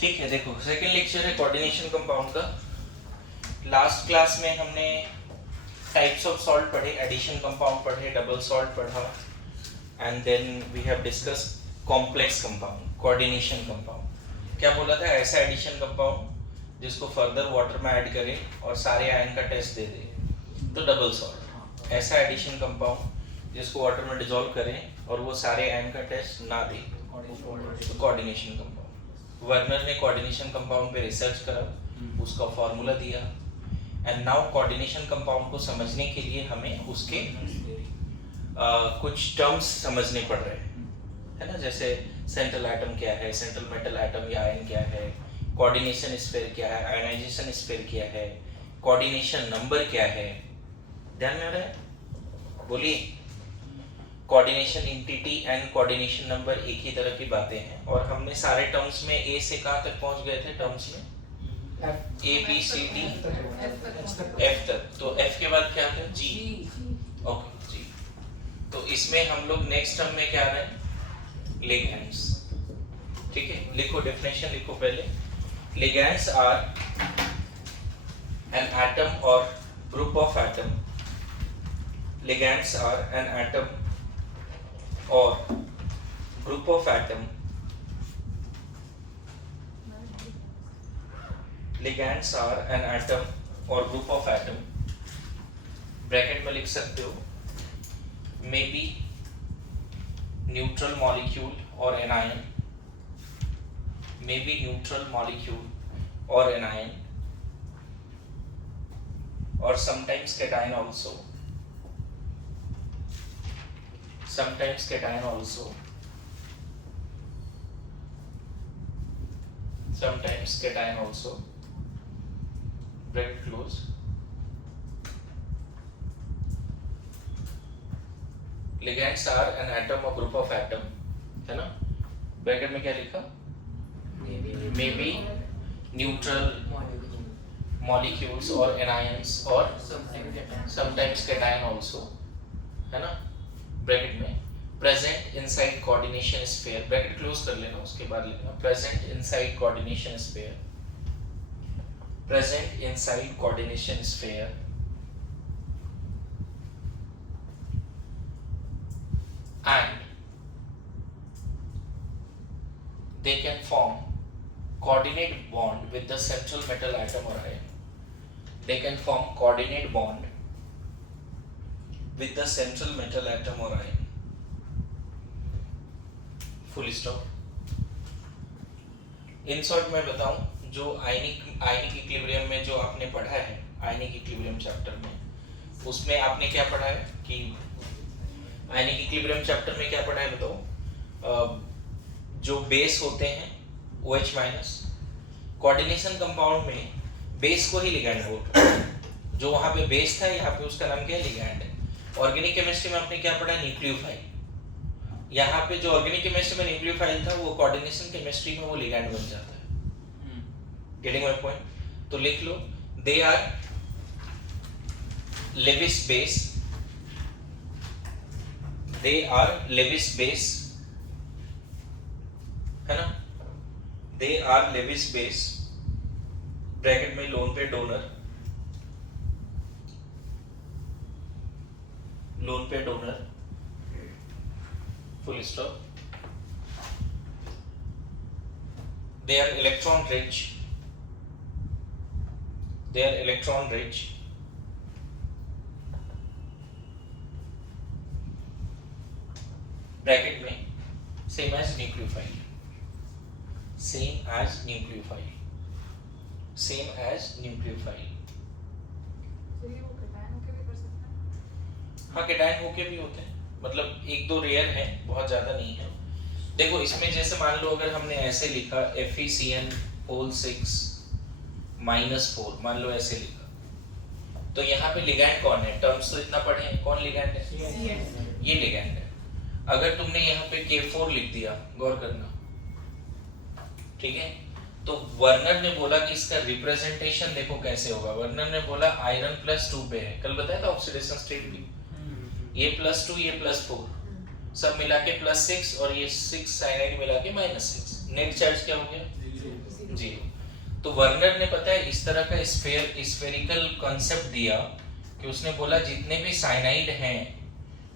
ठीक है, देखो सेकंड लेक्चर है कोऑर्डिनेशन कंपाउंड का। लास्ट क्लास में हमने टाइप्स ऑफ सॉल्ट पढ़े, एडिशन कंपाउंड पढ़े, डबल सॉल्ट पढ़ा, and then we have discuss complex compound, coordination compound. क्या बोला था? ऐसा एडिशन कंपाउंड जिसको फर्दर वाटर में ऐड करें और सारे आयन का टेस्ट दे दे, तो डबल सॉल्ट। ऐसा एडिशन कंपाउंड जिसको वाटर में डिसॉल्व करें और वो सारे आयन का टेस्ट ना दे, तो कोऑर्डिनेशन कंपाउंड। वर्नर ने कोऑर्डिनेशन कंपाउंड पे रिसर्च करा, उसका फॉर्मूला दिया, एंड नाउ कोऑर्डिनेशन कंपाउंड को समझने के लिए हमें उसके कुछ टर्म्स समझने पड़ रहे हैं, है ना। जैसे सेंट्रल एटम क्या है, सेंट्रल मेटल एटम या आयन क्या है, कोऑर्डिनेशन स्फीयर क्या है, आयनाइजेशन स्फीयर क्या है, कोऑर्डिनेशन नंबर क्या है। ध्यान में आ रहा है? बोलिए। Coordination entity and coordination number एक ही तरह की बातें हैं, और हमने सारे टर्म्स में ए से कहाँ तक पहुंच गए थे टर्म्स में? A B C D F तक। तो एफ के बाद क्या था? जी। ओके, जी। तो इसमें हम लोग नेक्स्ट टर्म में क्या आ रहे हैं? लिगैंड्स। ठीक है, लिखो डेफिनेशन, लिखो पहले। लिगैंड्स आर एन एटम और group of atom. Ligands are an atom or group of atom. Ligands are an atom or group of atom. Bracket में लिख सकते हो, may be neutral molecule or anion, may be neutral molecule or anion, or sometimes cation also. Sometimes cation also. Sometimes cation also. Bracket close. Ligands are an atom or group of atom, है ना। Bracket में क्या लिखा? May be neutral molecules or anions or sometimes cation also, है ना। Bracket में present inside coordination sphere, bracket close कर लेना, उसके बाद लिखना present inside coordination sphere, present inside coordination sphere, and they can form coordinate bond with the central metal atom or ion. They can form coordinate bond with the central metal atom or ion. Full stop. In short मैं बताऊं, जो ionic equilibrium में जो आपने पढ़ा है, ionic equilibrium chapter में, उसमें आपने क्या पढ़ा है कि आयनिक इक्विलिब्रियम चैप्टर में क्या पढ़ा है बताओ? जो बेस होते हैं OH माइनस, कोऑर्डिनेशन कंपाउंड में बेस को ही लिगैंड बोलते हैं। जो वहां पे बेस था, यहाँ पे उसका नाम क्या है? लिगैंड है। ऑर्गेनिक केमिस्ट्री में आपने क्या पढ़ा? न्यूक्लियोफाइल। यहाँ पे जो ऑर्गेनिक केमिस्ट्री में न्यूक्लियोफाइल था, वो कोऑर्डिनेशन केमिस्ट्री में वो लिगैंड बन जाता है। Getting my point? तो लिख लो, they are Lewis base, they are Lewis base, है ना। They are Lewis base, bracket में lone pair donor, lone pair donor, full stop. They are electron rich. They are electron rich. Bracket में same as nucleophile, same as nucleophile, same as nucleophile. हाँ, cation होके भी होते हैं, मतलब एक दो रेयर है, बहुत ज्यादा नहीं है। देखो इसमें जैसे मान लो अगर हमने ऐसे लिखा FeCN6 -4, मान लो ऐसे लिखा, तो यहाँ पे लिगैंड कौन है? टर्म्स तो इतना पढ़े हैं, कौन लिगैंड है? ये लिगैंड है। अगर तुमने यहाँ पे K4 लिख दिया, गौर करना, ठीक है, तो वर्नर ने बोला कि इसका रिप्रेजेंटेशन देखो कैसे होगा। वर्नर ने बोला आयरन +2 पे है, कल बताया था ऑक्सीडेशन स्टेट भी, ये +2 ये +4, सब मिला के +6 और ये 6 साइनाइड मिला के -6, नेट चार्ज क्या हो गया? 0। तो वर्नर ने पता है इस तरह का स्फेरिकल कॉन्सेप्ट दिया कि उसने बोला जितने भी साइनाइड हैं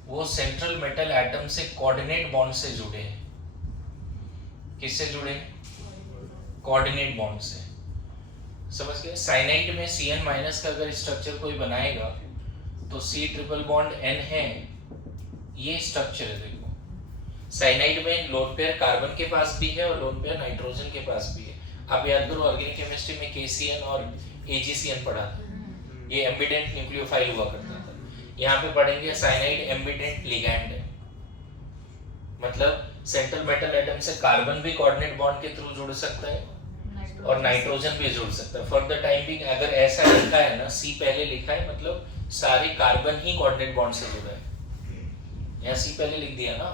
वो सेंट्रल मेटल एटम से कोऑर्डिनेट बॉन्ड से जुड़े हैं। किससे जुड़े हैं? कोऑर्डिनेट बॉन्ड से। समझ गए? साइनाइड में Cn- का अगर स्ट्रक्चर कोई बनाएगा तो C ट्रिपल बॉन्ड N है, ये स्ट्रक्चर है। देखो साइनाइड में लोन पेयर कार्बन के पास भी है और लोन पेयर नाइट्रोजन के पास भी है। आप याद करो ऑर्गेनिक केमिस्ट्री में KCN और AgCN पढ़ा था, ये एम्बिडेंट न्यूक्लियोफाइल हुआ करता था। यहाँ पे पढ़ेंगे साइनाइड एम्बिडेंट लिगैंड है, मतलब सेंट्रल मेटल एटम से कार्बन भी कोऑर्डिनेट बॉन्ड के थ्रू जुड़ सकता है और नाइट्रोजन भी जुड़ सकता है। फॉर द टाइम बिंग अगर ऐसा लिखा है ना, C पहले लिखा है मतलब सारे कार्बन ही कोऑर्डिनेट बॉन्ड से जुड़ा है। यहाँ C पहले लिख दिया ना,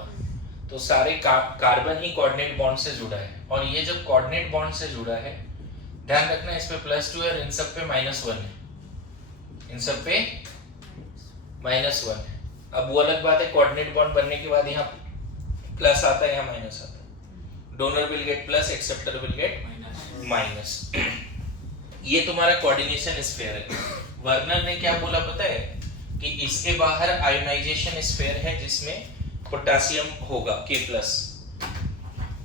तो सारे कार्बन ही कोऑर्डिनेट बॉन्ड से जुड़ा है। और ये जब कोऑर्डिनेट बॉन्ड से जुड़ा है, ध्यान रखना इस पे +2 है और इन सब पे -1 है, इन सब पे -1 है। अब वो अलग बात है कोऑर्डिनेट बॉन्ड बनने के बाद यहाँ प्लस आता है, यहाँ माइनस आता है। Donor will get plus, acceptor will get minus. ये तुम्हारा कोऑर्डिनेशन स्फीयर है। वर्नर ने क्या बोला पता है कि इसके बाहर आयोनाइजेशन स्फीयर है जिसमें पोटेशियम होगा K+।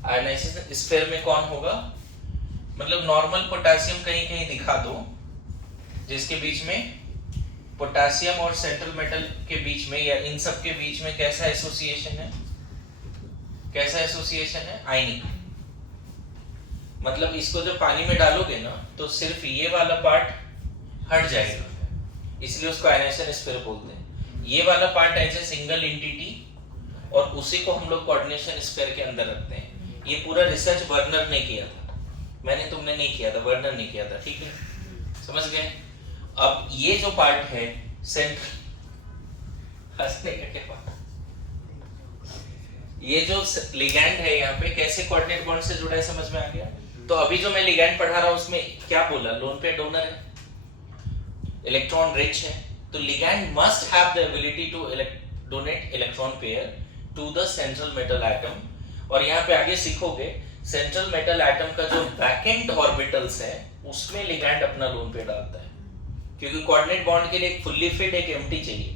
आयोनाइजेशन स्फीयर में कौन होगा? मतलब नॉर्मल पोटेशियम कहीं कहीं दिखा दो जिसके बीच में पोटेशियम और सेंट्रल मेटल के बीच में या इन सब के बीच में कैसा एसोसिएशन है? कैसा एसोसिएशन है? आयनिक। मतलब इसको जब पानी में डालोगे ना तो सिर्फ ये वाला पार्ट हट जाएगा, इसलिए उसको आयनाइजेशन स्फीयर बोलते हैं। ये वाला part as a single entity और उसी को हम लोग कोऑर्डिनेशन स्फीयर के अंदर रखते हैं। ये पूरा रिसर्च वर्नर ने किया था, मैंने तुमने नहीं किया था, वर्नर ने किया था। ठीक है, समझ गए? अब ये जो पार्ट है सेंट्रल, हंसने का क्या बात, ये जो लिगैंड है यहाँ पे कैसे कोऑर्डिनेट बॉन्ड से जुड़ा है, समझ में आ गया? तो अभी जो मैं लिगैंड पढ़ा रहा हूँ उसमें क्या बोला? लोन पेयर डोनर है, इलेक्ट्रॉन रिच है, तो ligand must have the ability to donate electron pair to the central metal atom. और यहाँ पे आगे सीखोगे सेंट्रल मेटल एटम का जो वैकेंट ऑर्बिटल्स है उसमें लिगैंड अपना लोन पेयर डालता है, क्योंकि कोऑर्डिनेट बॉन्ड के लिए एक फुल्ली फिट एक एम्प्टी चाहिए।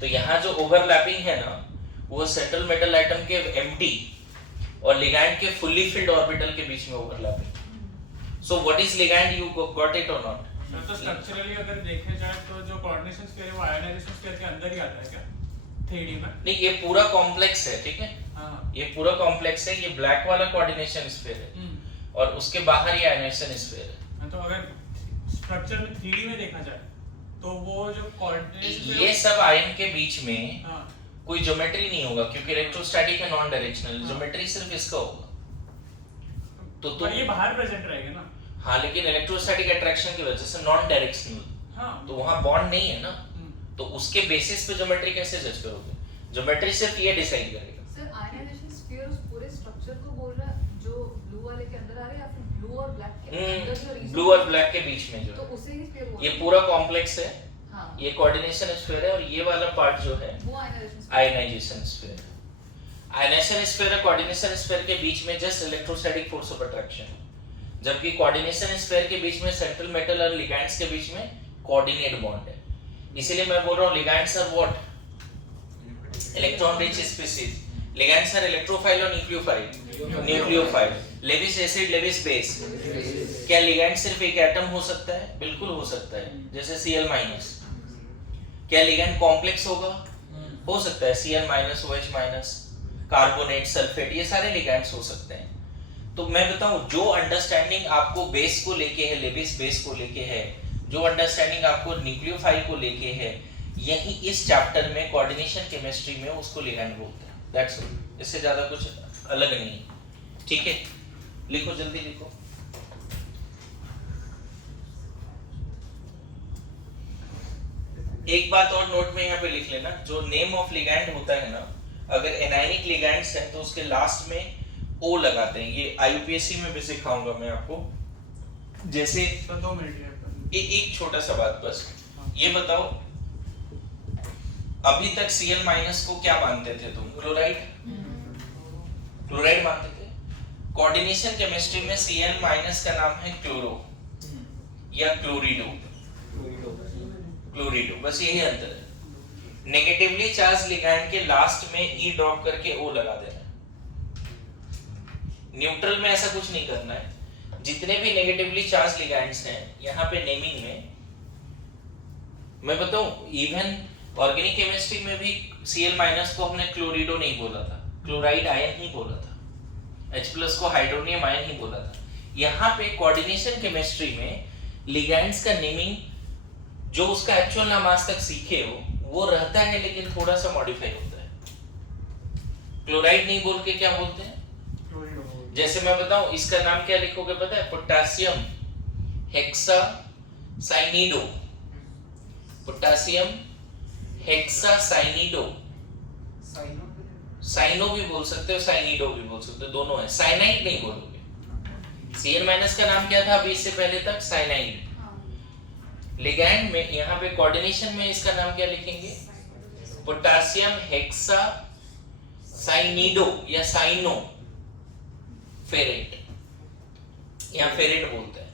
तो यहाँ जो ओवरलैपिंग है ना वो सेंट्रल मेटल एटम के एम्प्टी और लिगैंड के फुल्ली फिल्ड ऑर्बिटल के बीच में overlapping. So what is ligand? You got it और नॉट? तो स्ट्रक्चरली अगर देखे जाए तो जो कोऑर्डिनेशन स्फीयर है वो आयोनाइजेशन स्फीयर के अंदर ही आता है क्या 3D में? नहीं, ये पूरा कॉम्प्लेक्स है। ठीक है, हाँ, ये पूरा कॉम्प्लेक्स है। ये ब्लैक वाला कोऑर्डिनेशन स्फीयर है और उसके बाहर ये आयोनाइजेशन स्फीयर है। तो अगर स्ट्रक्चर में 3D में देखा जाए तो वो जो कोऑर्डिनेशन ये सब आयन के बीच में हाँ कोई ज्योमेट्री नहीं होगा क्योंकि इलेक्ट्रोस्टैटिक है, नॉन डायरेक्शनल। ज्योमेट्री सिर्फ इसका होगा। तो ये बाहर प्रेजेंट रहेगा ना? हाँ, लेकिन इलेक्ट्रोस्टैटिक अट्रैक्शन की वजह से नॉन डायरेक्शनल, हाँ, तो वहां बॉन्ड नहीं है ना, तो उसके बेसिस पे ज्योमेट्री कैसे जज करोगे? ज्योमेट्री सिर्फ ये डिसाइड करेगा। सर आयनाइजेशन स्फीयर उस पूरे स्ट्रक्चर को बोल रहा है जो ब्लू वाले के अंदर आ रहा है या फिर ब्लू और ब्लैक के अंदर जो रीजन, ब्लू और ब्लैक के बीच में जो तो उसे ही स्फीयर बोल ये पूरा कॉम्प्लेक्स है। हाँ, ये कोऑर्डिनेशन स्फीयर है और ये वाला पार्ट जो है वो ionization ionization sphere. Ionization sphere और कोऑर्डिनेशन स्फीयर के बीच में just electrostatic force of attraction, जबकि कोऑर्डिनेशन स्फीयर के बीच में सेंट्रल मेटल और लिगैंड्स के बीच में कोऑर्डिनेट बॉन्ड है। इसीलिए मैं बोल रहा हूं ligands are what? Electron rich species. Ligands are electrophile और nucleophile? Nucleophile. Lewis acid, Lewis base. क्या लिगैंड सिर्फ एक एटम हो सकता है? बिल्कुल हो सकता है, जैसे Cl-। क्या लिगैंड कॉम्प्लेक्स होगा? हो सकता है, Cl-, OH-, कार्बोनेट, सल्फेट, ये सारे लिगैंड्स हो सकते हैं। तो मैं बताऊं जो अंडरस्टैंडिंग आपको बेस को लेके है, लेविस बेस को लेके है, जो अंडरस्टैंडिंग आपको न्यूक्लियोफाइल को लेके है, यही इस चैप्टर में कोऑर्डिनेशन केमिस्ट्री में उसको लिगैंड बोलते हैं। दैट्स ऑल, इससे ज्यादा कुछ अलग नहीं है। ठीक है, लिखो जल्दी लिखो। एक बात और नोट में यहाँ पे लिख लेना, जो नेम ऑफ लिगैंड होता है ना, अगर एनायनिक लिगैंड्स हैं तो उसके लास्ट में O लगाते हैं। ये IUPAC में भी सिखाऊंगा मैं आपको। जैसे 2 मिनट एक छोटा सा बात बस, ये बताओ अभी तक Cl- को क्या मानते थे तुम? क्लोराइड, क्लोराइड मानते थे। कोऑर्डिनेशन केमिस्ट्री में Cl माइनस का नाम है क्लोरो या क्लोरिडो, बस यही अंतर है। नेगेटिवली चार्ज लिगैंड के लास्ट में ई ड्रॉप करके ओ लगा देना है। न्यूट्रल में ऐसा कुछ नहीं करना है। जितने भी नेगेटिवली चार्ज लिगैंड्स हैं यहाँ पे नेमिंग में मैं बताऊं, इवन ऑर्गेनिक केमिस्ट्री में भी Cl माइनस को हमने क्लोरिडो नहीं बोला था, क्लोराइड आयन ही बोला था, H प्लस को हाइड्रोनियम आयन ही बोला था। यहाँ पे कोऑर्डिनेशन केमिस्ट्री में लिगैंड्स का नेमिंग जो उसका एक्चुअल नाम आज तक सीखे हो वो रहता है, लेकिन थोड़ा सा मॉडिफाई होता है। क्लोराइड नहीं बोल के क्या बोलते हैं? जैसे मैं बताऊं, इसका नाम क्या लिखोगे पता है? Potassium hexacyanido, potassium hexacyanido. Cyano भी बोल सकते हो, साइनिडो भी बोल सकते हो, दोनों है। साइनाइड नहीं बोलोगे। Cl माइनस का नाम क्या था अभी इससे पहले तक? साइनाइड। लिगैंड में यहाँ पे कोऑर्डिनेशन में इसका नाम क्या लिखेंगे? पोटेशियम हेक्सासाइनिडो या साइनो फेरेट, यहाँ फेरेट बोलते हैं।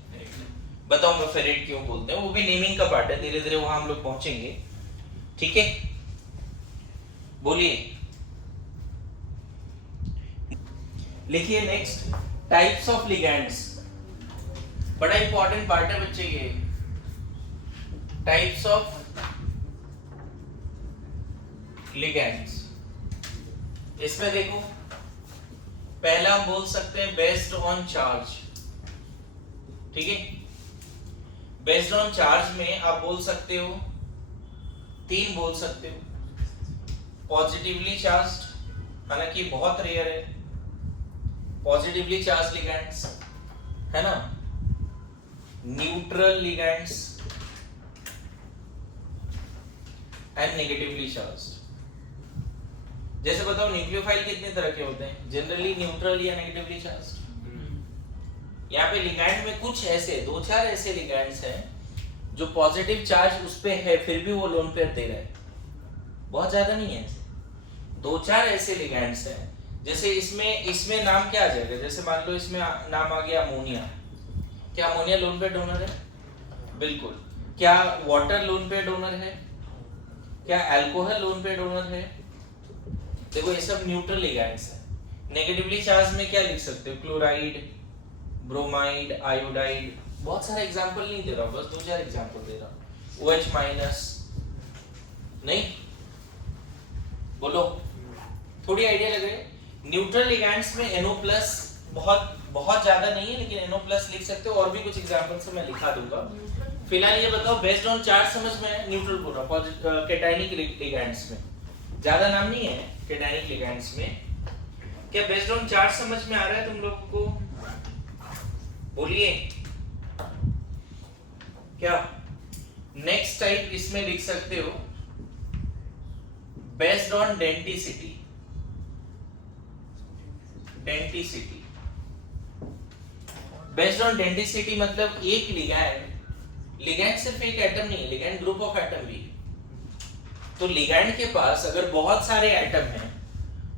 बताओ मैं फेरेट क्यों बोलते हैं, वो भी नेमिंग का पार्ट है, धीरे धीरे वहां हम लोग पहुंचेंगे, ठीक है? बोलिए, लिखिए नेक्स्ट, टाइप्स ऑफ लिगैंड्स। बड़ा इंपॉर्टेंट पार्ट है बच्चे ये, टाइप्स ऑफ लिगैंड्स। इसमें देखो, पहला हम बोल सकते हैं बेस्ड ऑन चार्ज, ठीक है? बेस्ड ऑन चार्ज में आप बोल सकते हो, तीन बोल सकते हो। पॉजिटिवली चार्ज्ड, हालांकि बहुत रेयर है पॉजिटिवली चार्ज लिगैंड्स, है ना? Neutral ligands and negatively charged. जैसे बताओ, न्यूक्लियोफाइल कितने तरह के होते हैं? जनरली न्यूट्रल या नेगेटिवली चार्ज्ड। यहाँ पे लिगैंड में कुछ ऐसे दो चार ऐसे लिगैंड्स हैं जो पॉजिटिव चार्ज उस पे है, फिर भी वो लोन पेयर दे रहा है। बहुत ज्यादा नहीं है, दो चार ऐसे लिगैंड्स हैं। जैसे इसमें नाम क्या आ जाएगा? जैसे मान लो इसमें नाम आ गया अमोनिया। क्या अमोनिया लोन पेयर डोनर है? बिल्कुल। क्या वाटर लोन पेयर डोनर है? क्या अल्कोहल लोन पेयर डोनर है? देखो, ये सब न्यूट्रल लिगैंड्स हैं। नेगेटिवली चार्ज में क्या लिख सकते हो? Chloride, bromide, iodide. बहुत सारे एग्जांपल नहीं दे रहा हूं, बस दो चार एग्जांपल दे रहा हूं। OH माइनस, नहीं बोलो, थोड़ी आइडिया लगे। न्यूट्रल लिगैंड्स में NO प्लस बहुत ज्यादा नहीं है, लेकिन NO प्लस लिख सकते हो। और भी कुछ एग्जांपल से मैं लिखा दूंगा। फिलहाल ये बताओ, बेस्ड ऑन चार्ज समझ में है? न्यूट्रल बोल रहा हूं। कैटायनिक लिगैंड्स में ज्यादा नाम नहीं है। कैटायनिक लिगैंड्स में क्या बेस्ड ऑन चार्ज समझ में आ रहा है तुम लोगों को? बोलिए क्या? नेक्स्ट टाइप इसमें लिख सकते हो based on denticity. Denticity, based on denticity मतलब एक लिगैंड सिर्फ एक एटम नहीं है, लिगैंड ग्रुप ऑफ एटम भी। तो लिगैंड के पास अगर बहुत सारे एटम हैं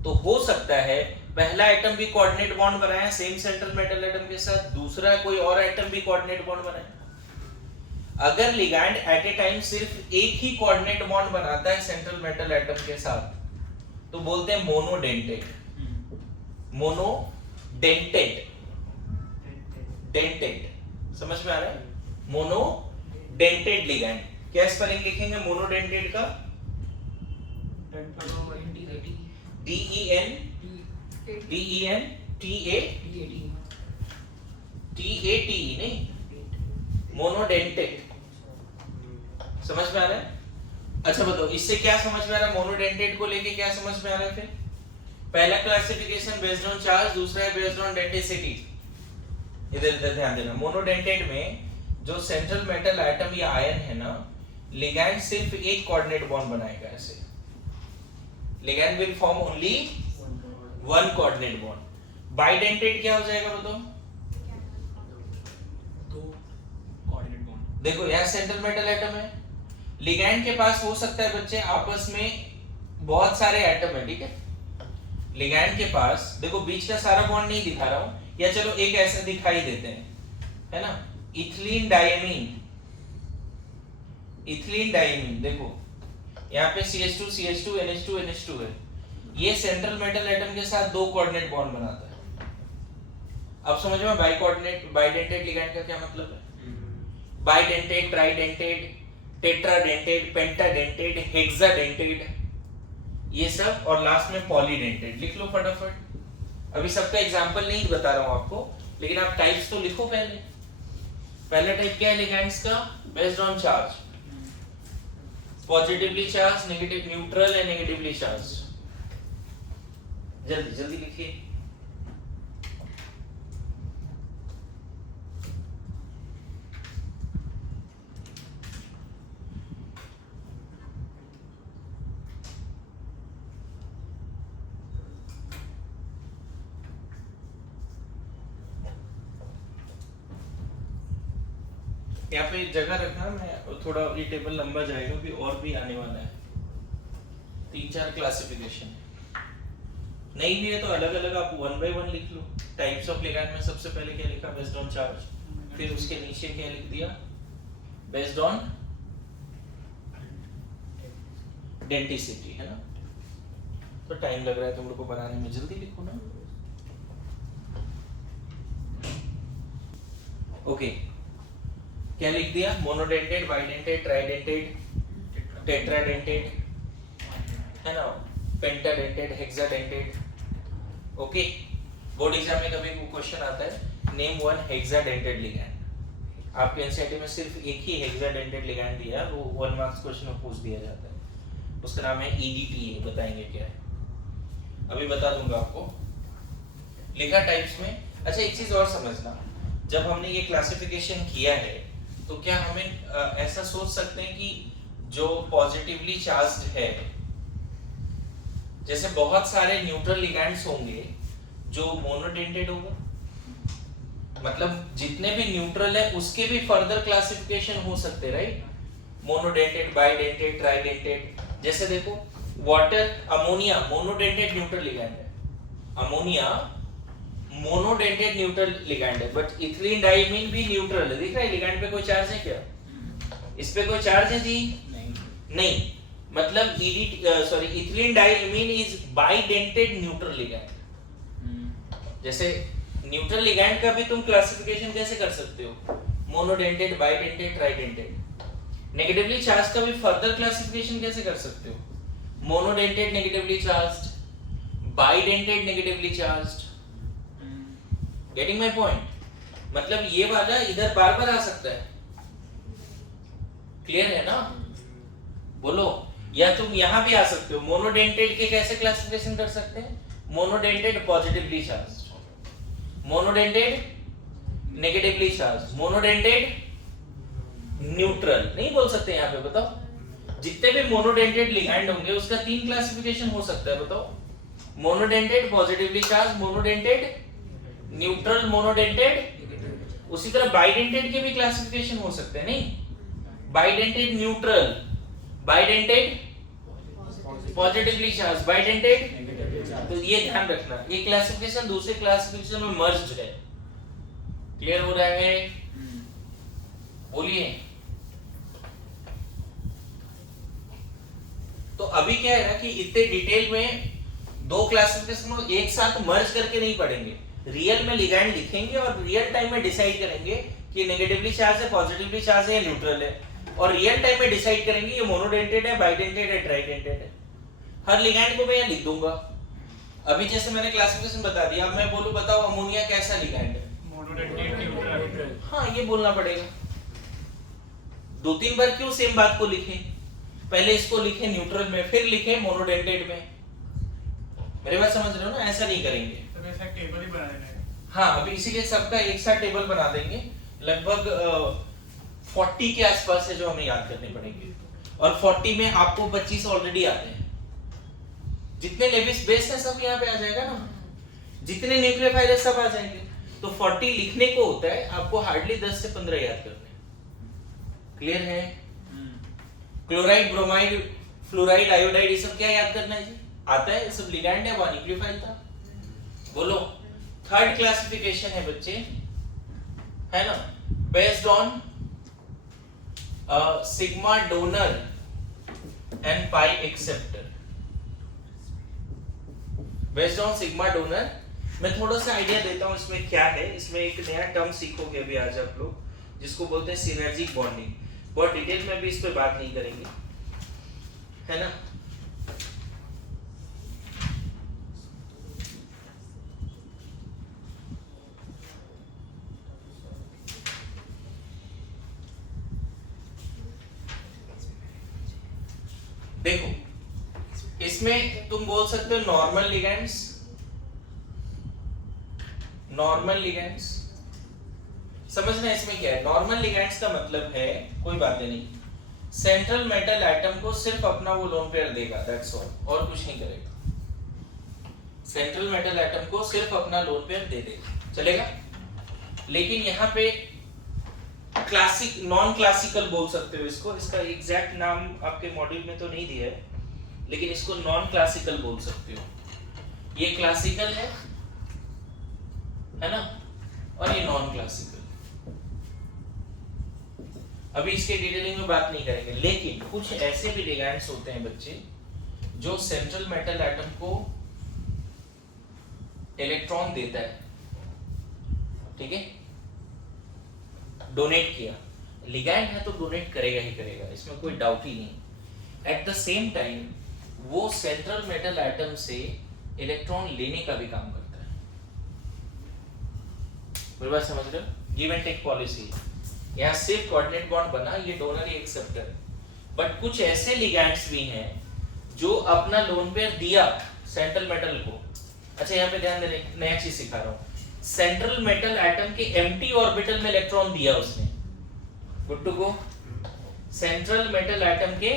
तो हो सकता है पहला एटम भी कोऑर्डिनेट बॉन्ड बनाए सेम सेंट्रल मेटल एटम के साथ, दूसरा कोई और एटम भी कोऑर्डिनेट बॉन्ड बनाए। अगर लिगैंड एट ए टाइम सिर्फ एक ही कोऑर्डिनेट बॉन्ड बनाता है सेंट्रल मेटल एटम के साथ तो बोलते हैं मोनोडेंटेड। मोनोडेंटेड, डेंटेड, समझ में आ रहा है? Monodentate ligand. क्या स्पेलिंग लिखेंगे मोनोडेंटेड का? DENTATE नहीं, मोनोडेंटेड। समझ में आ रहा है? अच्छा बताओ, इससे क्या समझ में आ रहा है? मोनोडेंटेड को लेके क्या समझ में आ रहा है? फिर पहला क्लासिफिकेशन बेस्ड ऑन चार्ज, दूसरा है बेस्ड ऑन डेंटिसिटी। इधर ध्यान देना। मोनोडेंटेड में जो सेंट्रल मेटल एटम या आयन है ना, लिगैंड सिर्फ एक कोऑर्डिनेट बॉन्ड बनाएगा। ऐसे ligand will form only one coordinate bond. Bidentate क्या हो जाएगा बताओ? दो कोऑर्डिनेट बॉन्ड। देखो यहाँ सेंट्रल मेटल एटम है, लिगैंड के पास हो सकता है बच्चे आपस में बहुत सारे एटम है, ठीक है? लिगैंड के पास देखो बीच का सारा बॉन्ड नहीं दिखा रहा हूं, या चलो एक ऐसा दिखाई देते हैं, है ना, इथिलीन डायमीन। इथिलीन डायमीन देखो यहाँ पे CH2 CH2 NH2 NH2 है, ये सेंट्रल मेटल एटम के साथ 2 कोऑर्डिनेट बॉन्ड बनाता है। अब समझ में बाई कोऑर्डिनेट बाइडेंटेट लिगैंड का क्या मतलब है? बाइडेंटेट, ट्राइडेंटेट, टेट्राडेंटेट, पेंटाडेंटेट, हेक्साडेंटेट, ये सब, और लास्ट में पॉलीडेंटेट। लिख लो फटाफट। अभी सबका एग्जांपल नहीं बता रहा हूं आपको, लेकिन आप टाइप्स तो लिखो पहले। पहला टाइप क्या है लिगैंड्स का? Based on charge, positively charge, negative, neutral and negatively charge. जल्दी जल्दी लिखिए। यहाँ पे जगह रखना, मैं थोड़ा ये टेबल लंबा जाएगा, भी और भी आने वाला है, 3-4 क्लासिफिकेशन है। नहीं भी है तो अलग अलग आप 1 by 1 लिख लो। टाइप्स ऑफ लिगैंड में सबसे पहले क्या लिखा? बेस्ड ऑन चार्ज, फिर उसके नीचे क्या लिख दिया? बेस्ड ऑन डेंटिसिटी, है ना। तो टाइम लग रहा है तुम लोग को बनाने में, जल्दी लिखो ना। ओके, क्या लिख दिया? मोनोडेंटेड, बाइडेंटेड, ट्राइडेंटेड, टेट्राडेंटेड, है ना, पेंटाडेंटेड, हेक्साडेंटेड। ओके, बोर्ड एग्जाम में कभी क्वेश्चन आता है, नेम 1 हेक्साडेंटेड लिगैंड। आपके एनसीईआरटी में सिर्फ एक ही हेक्साडेंटेड लिगैंड दिया है, वो 1 मार्क्स क्वेश्चन में पूछ दिया जाता है, उसका नाम है EDTA। बताएंगे क्या है, अभी बता दूंगा आपको। लिखा टाइप्स में। अच्छा एक चीज और समझना, जब हमने ये क्लासिफिकेशन किया है तो क्या हमें ऐसा सोच सकते हैं कि जो पॉजिटिवली चार्ज्ड है, जैसे बहुत सारे न्यूट्रल लिगैंड्स होंगे जो मोनोडेंटेड होगा, मतलब जितने भी न्यूट्रल है उसके भी फर्दर क्लासिफिकेशन हो सकते, राइट? Monodentate, bidentate, ट्राइडेंटेड। जैसे देखो water, ammonia monodentate neutral ligand है, अमोनिया मोनोडेंटेड न्यूट्रल लिगैंड है, बट इथिलीन डायमीन भी न्यूट्रल है। दिख रहा है लिगैंड पे कोई चार्ज है क्या? इस पे कोई चार्ज है जी? नहीं। मतलब ethylene diamine is bidentate neutral ligand. जैसे न्यूट्रल लिगैंड का भी तुम क्लासिफिकेशन कैसे कर सकते हो? Monodentate, bidentate, ट्राइडेंटेड। नेगेटिवली चार्ज का भी फर्दर क्लासिफिकेशन कैसे कर सकते हो? Monodentate negatively charged, bidentate negatively charged. Getting my point? मतलब ये वाला इधर बार बार आ सकता है। क्लियर है ना? बोलो। या तुम यहां भी आ सकते हो, मोनोडेंटेड के कैसे क्लासिफिकेशन कर सकते हैं? Monodentate positively charged, monodentate negatively charged, monodentate neutral. नहीं बोल सकते यहाँ पे, बताओ। जितने भी मोनोडेंटेड लिगैंड होंगे उसका 3 क्लासिफिकेशन हो सकता है, बताओ। Monodentate positively charge, monodentate neutral, monodentate. उसी तरह बाइडेंटेड के भी क्लासिफिकेशन हो सकते हैं, नहीं? Bidentate neutral, bidentate positively charge, bidentate. तो ये ध्यान रखना, ये क्लासिफिकेशन दूसरे क्लासिफिकेशन में मर्ज्ड है। क्लियर हो रहा है? बोलिए। तो अभी क्या है ना कि इतने डिटेल में 2 क्लासिफिकेशन को एक साथ मर्ज करके नहीं पढ़ेंगे। रियल में लिगैंड लिखेंगे और रियल टाइम में डिसाइड करेंगे कि नेगेटिवली चार्ज है, पॉजिटिवली चार्ज है या न्यूट्रल है, और रियल टाइम में डिसाइड करेंगे ये मोनोडेंटेड है, बाइडेंटेड है, ट्राइडेंटेड है। हर लिगैंड को मैं यहाँ लिख दूंगा। अभी जैसे मैंने क्लासिफिकेशन बता दिया, अब मैं बोलूं बताओ अमोनिया कैसा लिगैंड है? Monodentate neutral. हाँ, ये बोलना पड़ेगा। 2-3 बार क्यों सेम बात को लिखे? पहले इसको लिखे न्यूट्रल में, फिर लिखे मोनोडेंटेड में। मेरे बात समझ रहे हो ना? ऐसा नहीं करेंगे। तो वैसा टेबल ही बना देना है। हाँ, अभी इसीलिए सबका एक साथ टेबल बना देंगे। लगभग 40 के आसपास है जो हमें याद करने पड़ेंगे, और 40 में आपको 25 ऑलरेडी आते हैं। जितने लेविस बेस है सब यहाँ पे आ जाएगा ना, जितने न्यूक्लियोफाइल है सब आ जाएंगे। तो 40 लिखने को होता है, आपको हार्डली 10 से 15 याद करने। क्लियर है? क्लोराइड, ब्रोमाइड, फ्लोराइड, आयोडाइड, ये सब क्या याद करना है जी? आता है, सब लिगैंड है, वहां न्यूक्लियोफाइल था। बोलो। थर्ड क्लासिफिकेशन है बच्चे, है ना, based on sigma donor and pi acceptor. Based on sigma donor, मैं थोड़ा सा आइडिया देता हूं इसमें क्या है। इसमें एक नया टर्म सीखोगे अभी आज आप लोग, जिसको बोलते हैं सिनर्जिक बॉन्डिंग। बहुत डिटेल में भी इस पे बात नहीं करेंगे, है ना। देखो, इसमें तुम बोल सकते हो नॉर्मल लिगेंड्स, नॉर्मल लिगेंड्स समझना इसमें क्या है। नॉर्मल लिगेंड्स का मतलब है, कोई बात नहीं, सेंट्रल मेटल एटम को सिर्फ अपना वो लोन पेयर देगा, दैट्स ऑल, और कुछ नहीं करेगा। सेंट्रल मेटल एटम को सिर्फ अपना लोन पेयर दे देगा, चलेगा। लेकिन यहाँ पे क्लासिक, नॉन क्लासिकल बोल सकते हो इसको, इसका एग्जैक्ट नाम आपके मॉड्यूल में तो नहीं दिया है, लेकिन इसको नॉन क्लासिकल बोल सकते हो। ये क्लासिकल है ना, और ये नॉन क्लासिकल। अभी इसके डिटेलिंग में बात नहीं करेंगे, लेकिन कुछ ऐसे भी लिगैंड्स होते हैं बच्चे जो सेंट्रल मेटल एटम को इलेक्ट्रॉन देता है, ठीक है, डोनेट किया, लिगैंड है तो डोनेट करेगा ही करेगा, इसमें कोई डाउट ही नहीं। एट द सेम टाइम वो सेंट्रल मेटल एटम से इलेक्ट्रॉन लेने का भी काम करता है। मेरी बात समझ रहे हो? Give and take policy. यहाँ सिर्फ कोऑर्डिनेट बॉन्ड बना, ये डोनर ही एक्सेप्टर। बट कुछ ऐसे लिगैंड्स भी हैं जो अपना लोन पेयर दिया सेंट्रल मेटल को। अच्छा, यहाँ पे ध्यान देने, नया चीज सिखा रहा हूँ। सेंट्रल मेटल एटम के एम्प्टी ऑर्बिटल में इलेक्ट्रॉन दिया उसने, good to go. Central metal atom के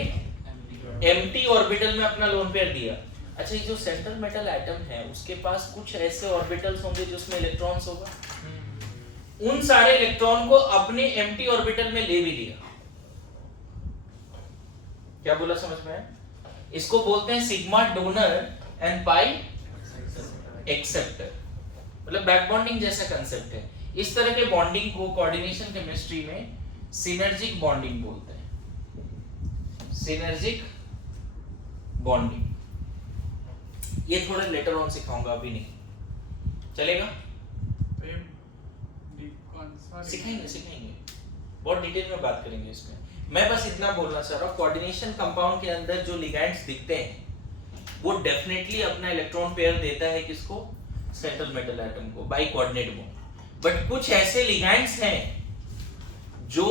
एम्प्टी ऑर्बिटल में अपना लोन पेयर दिया। अच्छा, ये जो सेंट्रल मेटल एटम है उसके पास कुछ ऐसे ऑर्बिटल्स होंगे जिसमें इलेक्ट्रॉन्स होगा, उन सारे इलेक्ट्रॉन को अपने एम्प्टी ऑर्बिटल में ले भी लिया। क्या बोला, समझ में आया? इसको बोलते हैं sigma donor and pi acceptor, मतलब बैक बॉन्डिंग जैसा कंसेप्ट है। इस तरह के बॉन्डिंग को कोऑर्डिनेशन केमिस्ट्री में सिनर्जिक बॉन्डिंग बोलते हैं, सिनर्जिक बॉन्डिंग। ये थोड़ा लेटर ऑन सिखाऊंगा, अभी नहीं, चलेगा? सिखाएंगे, बहुत डिटेल में बात करेंगे इसमें। मैं बस इतना बोलना चाह रहा हूँ, कोऑर्डिनेशन कंपाउंड के अंदर जो लिगैंड्स दिखते हैं वो डेफिनेटली अपना इलेक्ट्रॉन पेयर देता है किसको, सेंट्रल मेटल एटम को, बाई कोऑर्डिनेट बॉन्ड। बट कुछ ऐसे लिगैंड्स हैं जो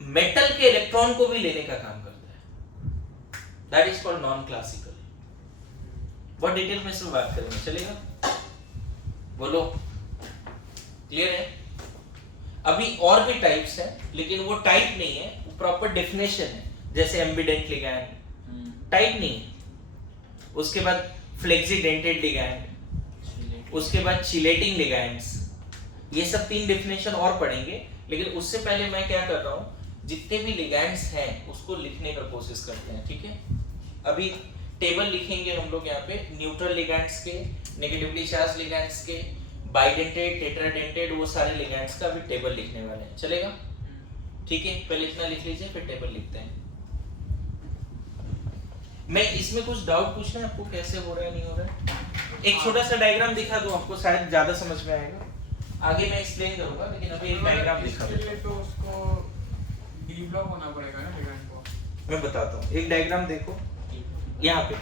मेटल के इलेक्ट्रॉन को भी लेने का काम करता है, that is called non classical. बहुत डिटेल में इसमें बात करेंगे, चलेगा? बोलो, क्लियर है? अभी और भी टाइप्स हैं, लेकिन वो टाइप नहीं है, वो प्रॉपर डेफिनेशन है। जैसे एम्बिडेंट लिगैंड टाइप नहीं है, उसके बाद फ्लेक्सीडेंटेड लिगैंड, उसके बाद चिलेटिंग लिगैंड्स, ये सब 3 डेफिनेशन और पढ़ेंगे। लेकिन उससे पहले मैं क्या कर रहा हूँ, जितने भी लिगैंड्स हैं उसको लिखने का कोशिश करते हैं, ठीक है? अभी टेबल लिखेंगे हम लोग यहाँ पे, न्यूट्रल लिगैंड्स के, नेगेटिवली चार्ज लिगैंड्स के, बाइडेंटेड, टेट्राडेंटेड, वो सारे लिगैंड्स का भी टेबल लिखने वाले हैं, चलेगा? ठीक है, पहले इतना लिख लीजिए, फिर टेबल लिखते हैं। मैं इसमें कुछ डाउट पूछना है आपको, कैसे हो रहा है, नहीं हो रहा है? एक छोटा सा डायग्राम दिखा दूं आपको, शायद ज्यादा समझ में आएगा। आगे मैं एक्सप्लेन करूंगा, लेकिन अभी एक डायग्राम दिखा दूं। तो उसको डीब्लॉक होना पड़ेगा ना लिगैंड को। मैं बताता हूँ, एक डायग्राम देखो यहाँ पे,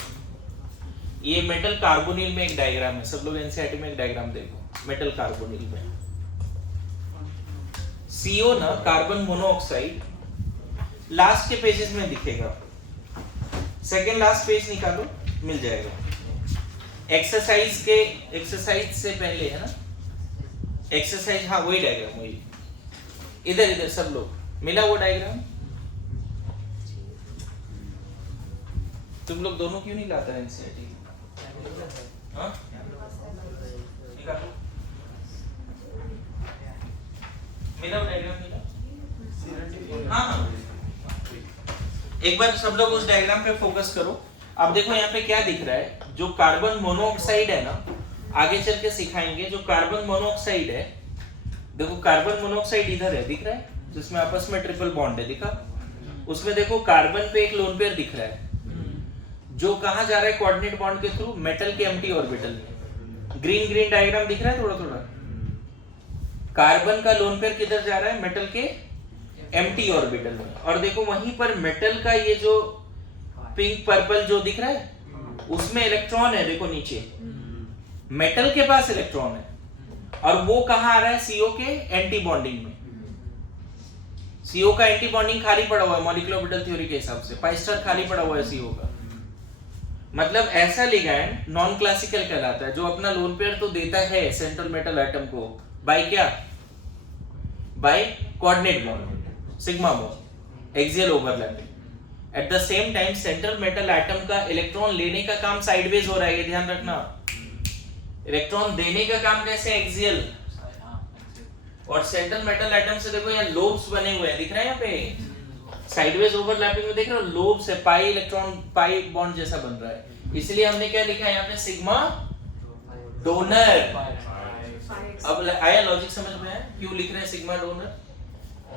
ये मेटल कार्बोनिल में एक डायग्राम है। सब लोग एनसीईआरटी में एक डायग्राम देखो, मेटल कार्बोनिल में CO ना, कार्बन मोनोऑक्साइड, लास्ट के पेजेस में दिखेगा, सेकेंड लास्ट पेज निकालो, मिल जाएगा। एक्सरसाइज से पहले है ना, एक्सरसाइज, हाँ वही डायग्राम, वही इधर सब लोग मिला वो डायग्राम। तुम लोग दोनों क्यों नहीं लाता एनसीईआरटी? हाँ, निकालो, मिला वो डायग्राम, मिला? हाँ, एक बार सब लोग उस डायग्राम पे फोकस करो। अब देखो यहाँ पे क्या दिख रहा है, जो कार्बन मोनोऑक्साइड है ना, आगे चल के सिखाएंगे। जो कार्बन मोनोऑक्साइड है, देखो कार्बन मोनोऑक्साइड इधर है, दिख रहा है, जिसमें आपस में ट्रिपल बॉन्ड है, दिखा? उसमें देखो कार्बन पे एक लोन पेयर दिख रहा है, जो कहाँ जा रहा है कोऑर्डिनेट बॉन्ड के थ्रू, मेटल के एम्प्टी ऑर्बिटल में। ग्रीन ग्रीन डायग्राम दिख रहा है थोड़ा थोड़ा। कार्बन का लोन पेयर किधर जा रहा है, मेटल के एम्प्टी ऑर्बिटल में। और देखो वहीं पर मेटल का ये जो पिंक पर्पल जो दिख रहा है, उसमें इलेक्ट्रॉन है, देखो नीचे मेटल के पास इलेक्ट्रॉन है, और वो कहाँ आ रहा है, सीओ के एंटी बॉन्डिंग में। सीओ का एंटी बॉन्डिंग खाली पड़ा हुआ है मॉलिक्यूलर ऑर्बिटल थ्योरी के हिसाब से, पाई स्टार खाली पड़ा हुआ है सीओ का। मतलब ऐसा लिगैंड नॉन क्लासिकल कहलाता है, जो अपना लोन पेयर तो देता है सेंट्रल मेटल एटम को बाय क्या, by coordinate bond, sigma bond, axial overlapping. At the same time central metal atom का इलेक्ट्रॉन लेने का काम साइडवेज हो रहा है, ये ध्यान रखना। इलेक्ट्रॉन देने का काम कैसे, एक्सियल। और सेंट्रल मेटल एटम से देखो यहाँ लोब्स बने हुए हैं, दिख रहा है यहाँ पे साइडवेज ओवरलैपिंग में, देख रहे हो लोब्स है, पाई इलेक्ट्रॉन पाई बॉन्ड जैसा बन रहा है। इसलिए हमने क्या लिखा है यहाँ पे, सिग्मा डोनर। अब आया लॉजिक समझ में आया क्यों लिख रहे हैं सिग्मा डोनर?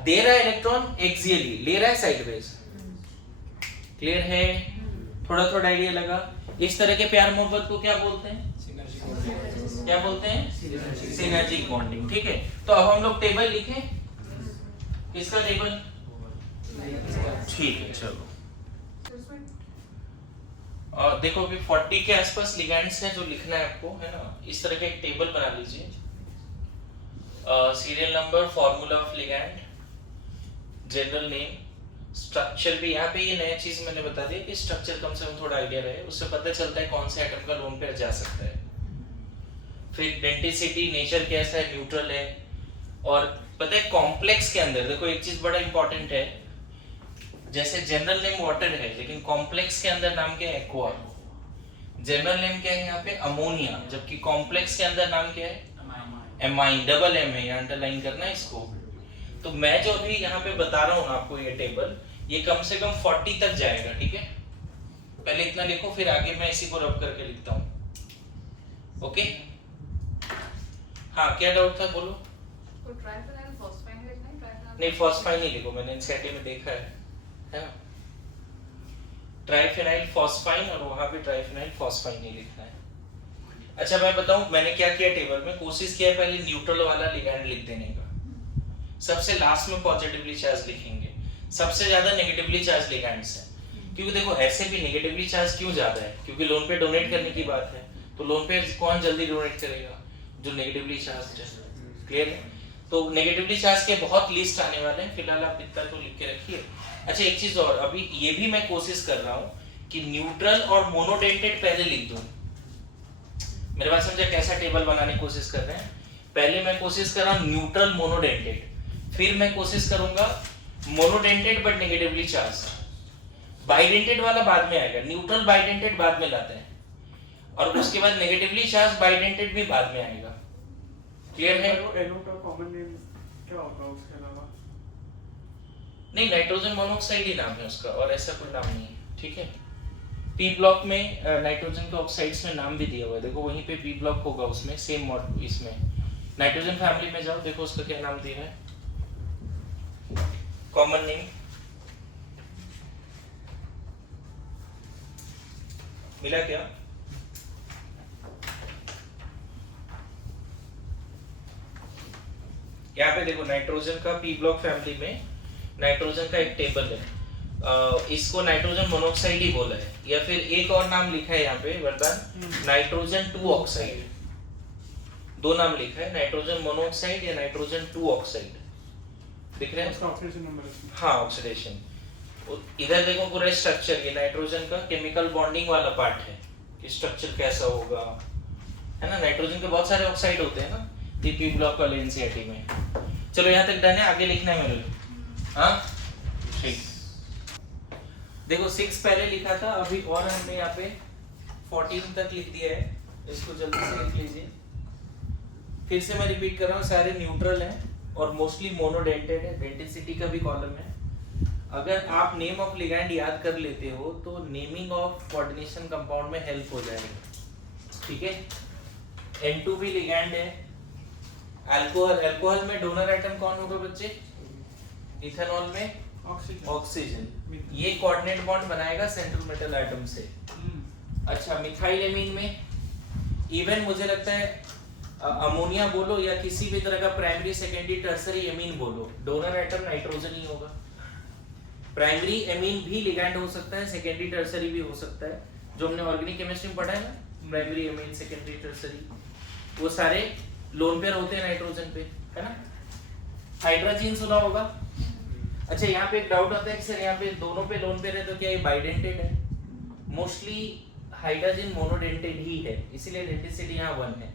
दे रहा है इलेक्ट्रॉन एक्सियली, ले रहा है साइडवेज। क्लियर है? थोड़ा थोड़ा आइडिया लगा। इस तरह के प्यार मोहब्बत को क्या बोलते हैं, क्या बोलते हैं, सिनर्जिक बॉन्डिंग। ठीक है, तो अब हम लोग टेबल लिखें, किसका टेबल? ठीक है, चलो। और देखो अभी 40 के आसपास लिगैंड्स हैं जो लिखना है आपको, है ना। इस तरह का एक टेबल बना लीजिए। Serial number, formula of ligand, general name, structure भी। यहाँ पे ये नया चीज मैंने बता दिया कि स्ट्रक्चर कम से कम थोड़ा आइडिया रहे, उससे पता चलता है कौन से एटम का लोन पेयर जा सकता है। फिर डेंसिटी, नेचर कैसा है, न्यूट्रल है। और पता है कॉम्प्लेक्स के अंदर देखो एक चीज बड़ा इंपॉर्टेंट है, जैसे जनरल नेम वाटर है, लेकिन कॉम्प्लेक्स के अंदर नाम क्या है, एक्वा। जनरल नेम क्या है यहाँ पे, अमोनिया, जबकि कॉम्प्लेक्स के अंदर नाम क्या है, एमाइन, डबल एम है, अंडरलाइन करना है इसको। तो मैं जो अभी यहाँ पे बता रहा हूँ ना आपको, ये टेबल ये कम से कम 40 तक जाएगा। ठीक है, पहले इतना लिखो, फिर आगे मैं इसी को रब करके लिखता हूँ। ओके, हाँ क्या डाउट था, बोलो। तो ट्राइफेनाइल फॉस्फाइन लिखना है, ट्राइफेनाइल नहीं फॉस्फाइन नहीं लिखो, मैंने एनसीईआरटी में देखा है ना। ट्राइफेनाइल फॉस्फाइन और वहां पे ट्राइफेनाइल फॉस्फाइन नहीं लिखना है। अच्छा मैं बताऊं मैंने क्या किया टेबल में, कोशिश किया पहले न्यूट्रल वाला लिगैंड लिख देने का, सबसे लास्ट में पॉजिटिवली चार्ज लिखेंगे। सबसे ज्यादा नेगेटिवली चार्ज लिगैंड्स हैं, क्योंकि देखो ऐसे भी नेगेटिवली चार्ज क्यों ज्यादा है, क्योंकि लोन पे डोनेट करने की बात है, तो लोन पे कौन जल्दी डोनेट करेगा, जो नेगेटिवली चार्ज है। क्लियर है? तो नेगेटिवली चार्ज के बहुत लिस्ट आने वाले हैं, फिलहाल आप इतना तो लिख के रखिए। अच्छा एक चीज और, अभी ये भी मैं कोशिश कर रहा हूँ कि न्यूट्रल और मोनोडेंटेड पहले लिख दूं। मेरे बात समझा कैसा टेबल बनाने की कोशिश कर रहे हैं। पहले मैं कोशिश कर रहा हूँ न्यूट्रल मोनोडेंटेड, फिर मैं कोशिश करूंगा monodentate but negatively charge. Bidentate वाला बाद में आएगा, न्यूट्रल बाइडेंटेड बाद में लाते हैं, और उसके बाद नेगेटिवली चार्ज बाइडेंटेड भी बाद में आएगा। क्लियर है? एनो का कॉमन नेम क्या होगा उसके अलावा? नहीं, नाइट्रोजन मोनोऑक्साइड ही नाम है उसका, और ऐसा कोई नाम नहीं है। ठीक है, पी ब्लॉक में नाइट्रोजन के ऑक्साइड्स में नाम भी दिया हुआ है, देखो वहीं पे पी ब्लॉक होगा उसमें, सेम मॉडल। इसमें नाइट्रोजन फैमिली में जाओ, देखो उसका क्या नाम दिया है, कॉमन नेम मिला क्या? यहाँ पे देखो नाइट्रोजन का पी ब्लॉक फैमिली में नाइट्रोजन का एक टेबल है, इसको नाइट्रोजन मोनोऑक्साइड ही बोला है, या फिर एक और नाम लिखा है यहाँ पे वरदान, नाइट्रोजन 2 ऑक्साइड। दो नाम लिखा है, नाइट्रोजन मोनोऑक्साइड या नाइट्रोजन 2 ऑक्साइड, दिख रहे हैं? उसका ऑक्सीडेशन नंबर है। हाँ ऑक्सीडेशन। इधर देखो पूरा स्ट्रक्चर, ये नाइट्रोजन का केमिकल बॉन्डिंग वाला पार्ट है कि स्ट्रक्चर कैसा होगा, है ना। नाइट्रोजन के बहुत सारे ऑक्साइड होते हैं ना, पी ब्लॉक वाले एनसीईआरटी में। चलो यहाँ तक डन है, आगे लिखना है मेरे को। हाँ ठीक, देखो 6 पहले लिखा था, अभी और हमने यहाँ पे 14 तक लिख दिया है, इसको जल्दी से लिख लीजिए। फिर से मैं रिपीट कर रहा हूँ, सारे न्यूट्रल हैं और मोस्टली मोनोडेंटेड है, डेंटिसिटी का भी कॉलम है। अगर आप नेम ऑफ लिगैंड याद कर लेते हो तो नेमिंग ऑफ कोऑर्डिनेशन कंपाउंड में हेल्प हो जाएगा। ठीक है, N2 भी लिगैंड है। अल्कोहल में डोनर एटम कौन होगा बच्चे? इथेनॉल में ऑक्सीजन। ये कोऑर्डिनेट बॉन्ड बनाएगा सेंट्रल मेटल एटम से। अच्छा, मिथाइल एमीन में इवन मुझे लगता है अमोनिया बोलो या किसी भी तरह का प्राइमरी सेकेंडरी टर्सरी एमीन बोलो, डोनर एटम नाइट्रोजन ही होगा। प्राइमरी एमीन भी लिगैंड हो सकता है, सेकेंडरी टर्सरी भी हो सकता है, जो हमने ऑर्गेनिक केमिस्ट्री में पढ़ा है ना, प्राइमरी एमीन सेकेंडरी टर्सरी, वो सारे लोन पेयर होते हैं नाइट्रोजन पे, है ना। हाइड्रोजन सुना होगा। अच्छा, यहाँ पे एक डाउट आता है कि सर यहाँ पे दोनों पे लोन पेयर है तो क्या ये बाइडेंटेड है? मोस्टली हाइड्रोजन मोनोडेंटेड ही है, इसीलिए डेंटिसिटी यहाँ 1 है।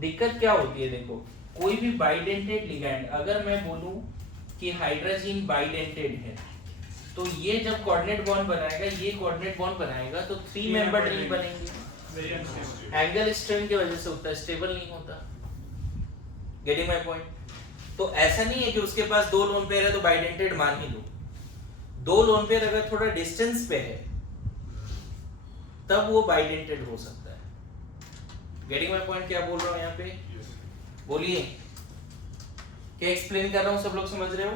दिक्कत क्या होती है, देखो कोई भी बाइडेंटेड लिगैंड, अगर मैं बोलूं कि हाइड्रोजन बाइडेंटेड है तो ये जब कोऑर्डिनेट बॉन्ड बनाएगा, ये कोऑर्डिनेट बॉन्ड बनाएगा तो 3 मेंबर्ड रिंग बनेंगे। एंगल स्ट्रेन की वजह से होता है, स्टेबल नहीं होता। Getting my point? तो ऐसा नहीं है कि उसके पास 2 लोन पेयर है तो बाइडेंटेड मान ही लो। 2 लोन पेयर अगर थोड़ा डिस्टेंस पे है तब वो बाइडेंटेड हो सकता है। Getting my point? क्या बोल रहा हूँ यहाँ पे? बोलिए, क्या एक्सप्लेन कर रहा हूँ, सब लोग समझ रहे हो?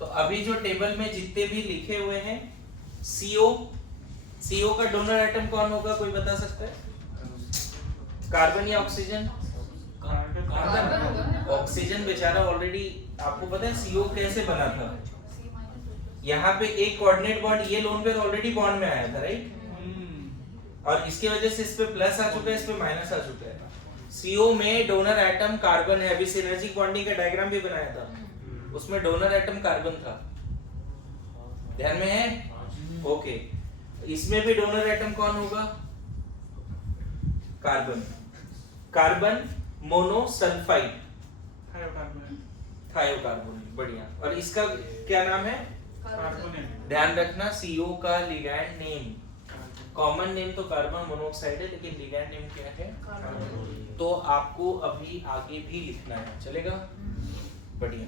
तो अभी जो टेबल में जितने भी लिखे हुए हैं, CO का डोनर एटम कौन होगा, कोई बता सकता है? कार्बन या ऑक्सीजन? कार्बन। ऑक्सीजन बेचारा ऑलरेडी, आपको पता है CO कैसे बना था? यहाँ पे एक कोऑर्डिनेट बॉन्ड, ये लोन पेयर ऑलरेडी बॉन्ड में आया था, राइट? और इसकी वजह से इस पे प्लस आ चुका है, इस पे माइनस आ चुका है। CO में डोनर एटम कार्बन है। अभी सिनर्जिक बॉन्डिंग का डायग्राम भी बनाया था, उसमें डोनर एटम कार्बन था, ध्यान में है? ओके, इसमें भी डोनर एटम कौन होगा? कार्बन। कार्बन मोनोसल्फाइड, थायोकार्बोनेट, बढ़िया। और इसका क्या नाम है? ध्यान रखना, CO का लिगैंड नेम, कॉमन नेम तो कार्बन मोनोऑक्साइड है, लेकिन लिगैंड नेम क्या है? तो आपको अभी आगे भी लिखना है, चलेगा? बढ़िया।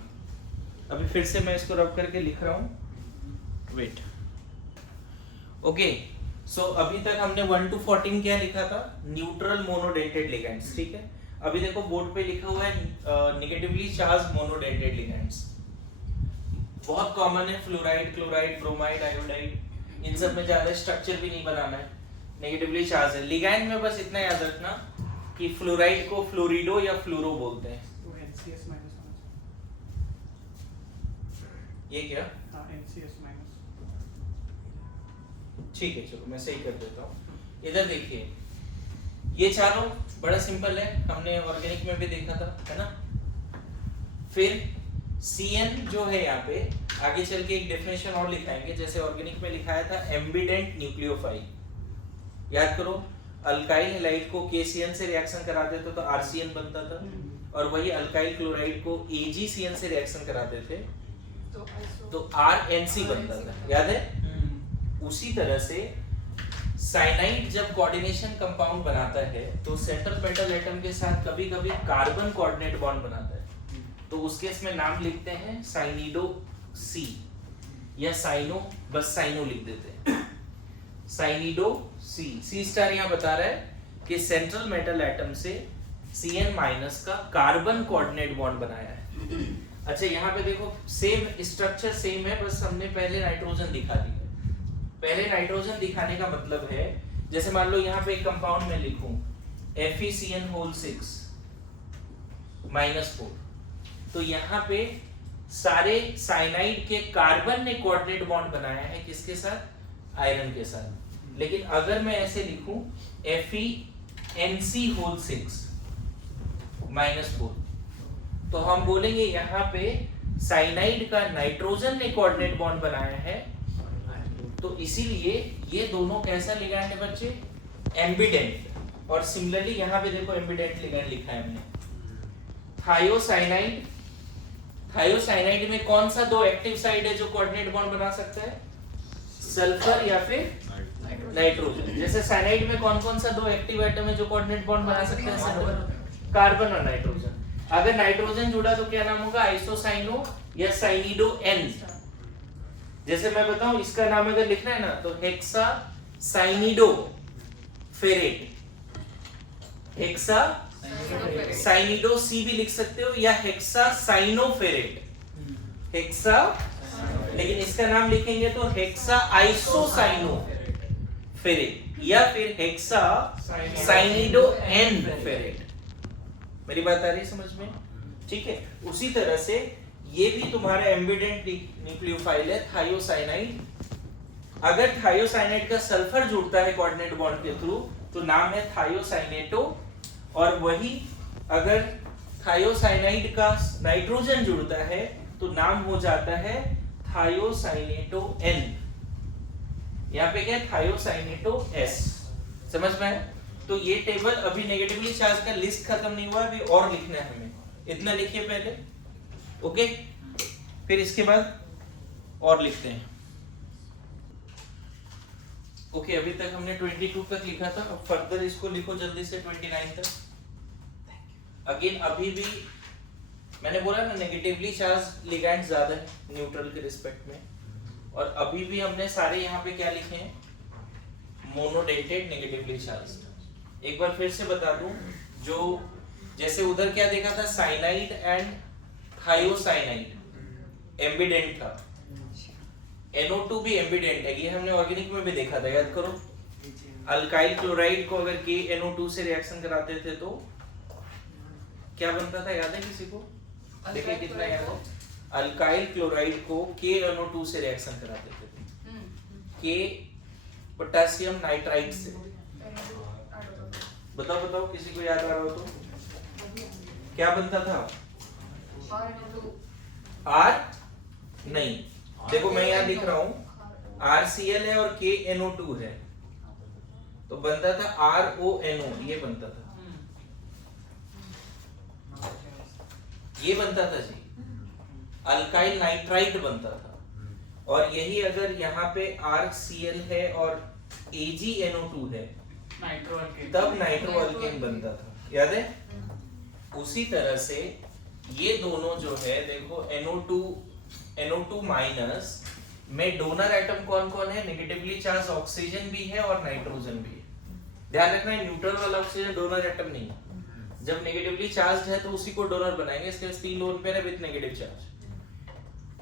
अभी फिर से मैं इसको रब करके लिख रहा हूँ, वेट। ओके, सो अभी तक हमने 1 to 14 क्या लिखा था? न्यूट्रल मोनोडेंटेड लिगैंड्स, ठीक है। अभी देखो बोर्ड पे लिखा हुआ है नेगेटिवली चार्ज मोनोडेंटेड लिगैंड्स। बहुत कॉमन है, फ्लोराइड, क्लोराइड, ब्रोमाइड, आयोडाइड, इन सब में ज्यादा स्ट्रक्चर भी नहीं बनाना है, नेगेटिवली चार्ज है। लिगैंड में बस इतना याद रखना कि फ्लोराइड को फ्लोरिडो या फ्लोरो बोलते हैं। ये क्या? ठीक है, चलो मैं सही कर देता हूँ। इधर देखिए, ये चारों बड़ा सिंपल है, हमने ऑर्गेनिक में भी देखा था, है ना। फिर CN जो है यहाँ पे, आगे चल के एक डेफिनेशन और लिखाएंगे, जैसे ऑर्गेनिक में लिखाया था एम्बिडेंट न्यूक्लियोफाइल। याद करो, अल्काइल हैलाइड को KCN से रिएक्शन करा देते तो RCN बनता था, और वही अल्काइल क्लोराइड को AgCN से रिएक्शन कराते थे तो RNC बनता था, याद है? उसी तरह से साइनाइड जब कोऑर्डिनेशन कंपाउंड बनाता है तो सेंट्रल मेटल एटम के साथ कभी-कभी कार्बन कोऑर्डिनेट बॉन्ड बनाता है, तो उस केस में नाम लिखते हैं साइनिडो C या साइनो, बस साइनो लिख देते हैं, साइनिडो C स्टार यहाँ बता रहा है कि सेंट्रल मेटल एटम से Cn- का कार्बन कोऑर्डिनेट बॉन्ड बनाया है। अच्छा, यहाँ पे देखो सेम स्ट्रक्चर सेम है, बस हमने पहले नाइट्रोजन दिखा दी है। पहले नाइट्रोजन दिखाने का मतलब है, जैसे मान लो यहाँ पे एक कंपाउंड में लिखूं FeCN6 -4, तो यहाँ पे सारे साइनाइड के कार्बन ने कोऑर्डिनेट बॉन्ड बनाया है, किसके साथ? आयरन के साथ। लेकिन अगर मैं ऐसे लिखूं FeNC6 -4, तो हम बोलेंगे यहाँ पे साइनाइड का नाइट्रोजन ने कोऑर्डिनेट बॉन्ड बनाया है, तो इसीलिए ये दोनों कैसा लिगैंड है बच्चे? एम्बिडेंट। और सिमिलरली यहाँ पे देखो एम्बिडेंट लिगैंड लिखा है हमने, थायोसाइनाइड। थायोसाइनाइड में कौन सा 2 एक्टिव साइड है जो कोऑर्डिनेट बॉन्ड बना सकता है? सल्फर या फिर नाइट्रोजन। जैसे साइनाइड में कौन कौन सा 2 एक्टिव एटम है जो कोऑर्डिनेट बॉन्ड बना सकते हैं? सल्फर, कार्बन और नाइट्रोजन। अगर नाइट्रोजन जुड़ा तो क्या नाम होगा? आइसोसाइनो या साइनिडो N। जैसे मैं बताऊं, इसका नाम अगर लिखना है ना तो हेक्सा साइनिडो फेरेट, हेक्सा साइनिडो सी भी लिख सकते हो या हेक्सा साइनोफेरेट, हेक्सा, लेकिन इसका नाम लिखेंगे तो हेक्सा आइसोसाइनोफेरेट या फिर हेक्सा साइनिडो एन फेरेट। मेरी बात आ रही है समझ में? ठीक है। उसी तरह से ये भी तुम्हारा एम्बिडेंट न्यूक्लियोफाइल है थायोसाइनाइड। अगर थायोसाइनाइड का सल्फर जुड़ता है कोऑर्डिनेट बॉन्ड के थ्रू तो नाम है थायोसाइनेटो, और वही अगर थायोसाइनाइड का नाइट्रोजन जुड़ता है तो नाम हो जाता है थायोसाइनेटो एन। यहाँ पे क्या है? Thiocyanato S. समझ में आया? तो ये टेबल अभी नेगेटिवली चार्ज का लिस्ट खत्म नहीं हुआ, अभी और लिखना है हमें, इतना लिखिए पहले, ओके? फिर इसके बाद और लिखते हैं। ओके, अभी तक हमने 22 तक लिखा था, अब फर्दर इसको लिखो जल्दी से 29 तक। अगेन अभी भी मैंने बोला ना नेगेटिवली चार्ज लिगैंड ज्यादा है न्यूट्रल के रिस्पेक्ट में, और अभी भी हमने सारे यहाँ पे क्या लिखे हैं? Monodentate negatively charge. एक बार फिर से बता दूं, जो जैसे उधर क्या देखा था, साइनाइड एंड थायोसाइनाइड एम्बिडेंट था, NO2 भी एम्बिडेंट है, ये हमने ऑर्गेनिक में भी देखा था, याद करो। अल्काइल क्लोराइड को अगर KNO2 से रिएक्शन कराते थे तो क्या बनता था, याद है किसी को? देखिए कितना याद है। अल्काइल क्लोराइड को KNO2 से रिएक्शन कराते थे, K पोटेशियम नाइट्राइट से। बताओ किसी को याद आ रहा हो तो क्या बनता था? R नहीं, देखो मैं यहाँ लिख रहा हूँ RCl है और KNO2 है, तो बनता था RONO, ये बनता था, ये बनता था जी, अल्काइल नाइट्राइट बनता था। और यही अगर यहाँ पे RCl है और AgNO2 है तब नाइट्रो अल्केन बनता था, याद है? उसी तरह से ये दोनों जो है देखो, NO2 माइनस में डोनर एटम कौन कौन है? नेगेटिवली चार्ज ऑक्सीजन भी है और नाइट्रोजन भी है। ध्यान रखना है, न्यूट्रल वाला ऑक्सीजन डोनर एटम नहीं है। जब नेगेटिवली चार्ज है तो उसी को डोनर बनाएंगे, इसके 3 लोन पेयर है विद नेगेटिव चार्ज।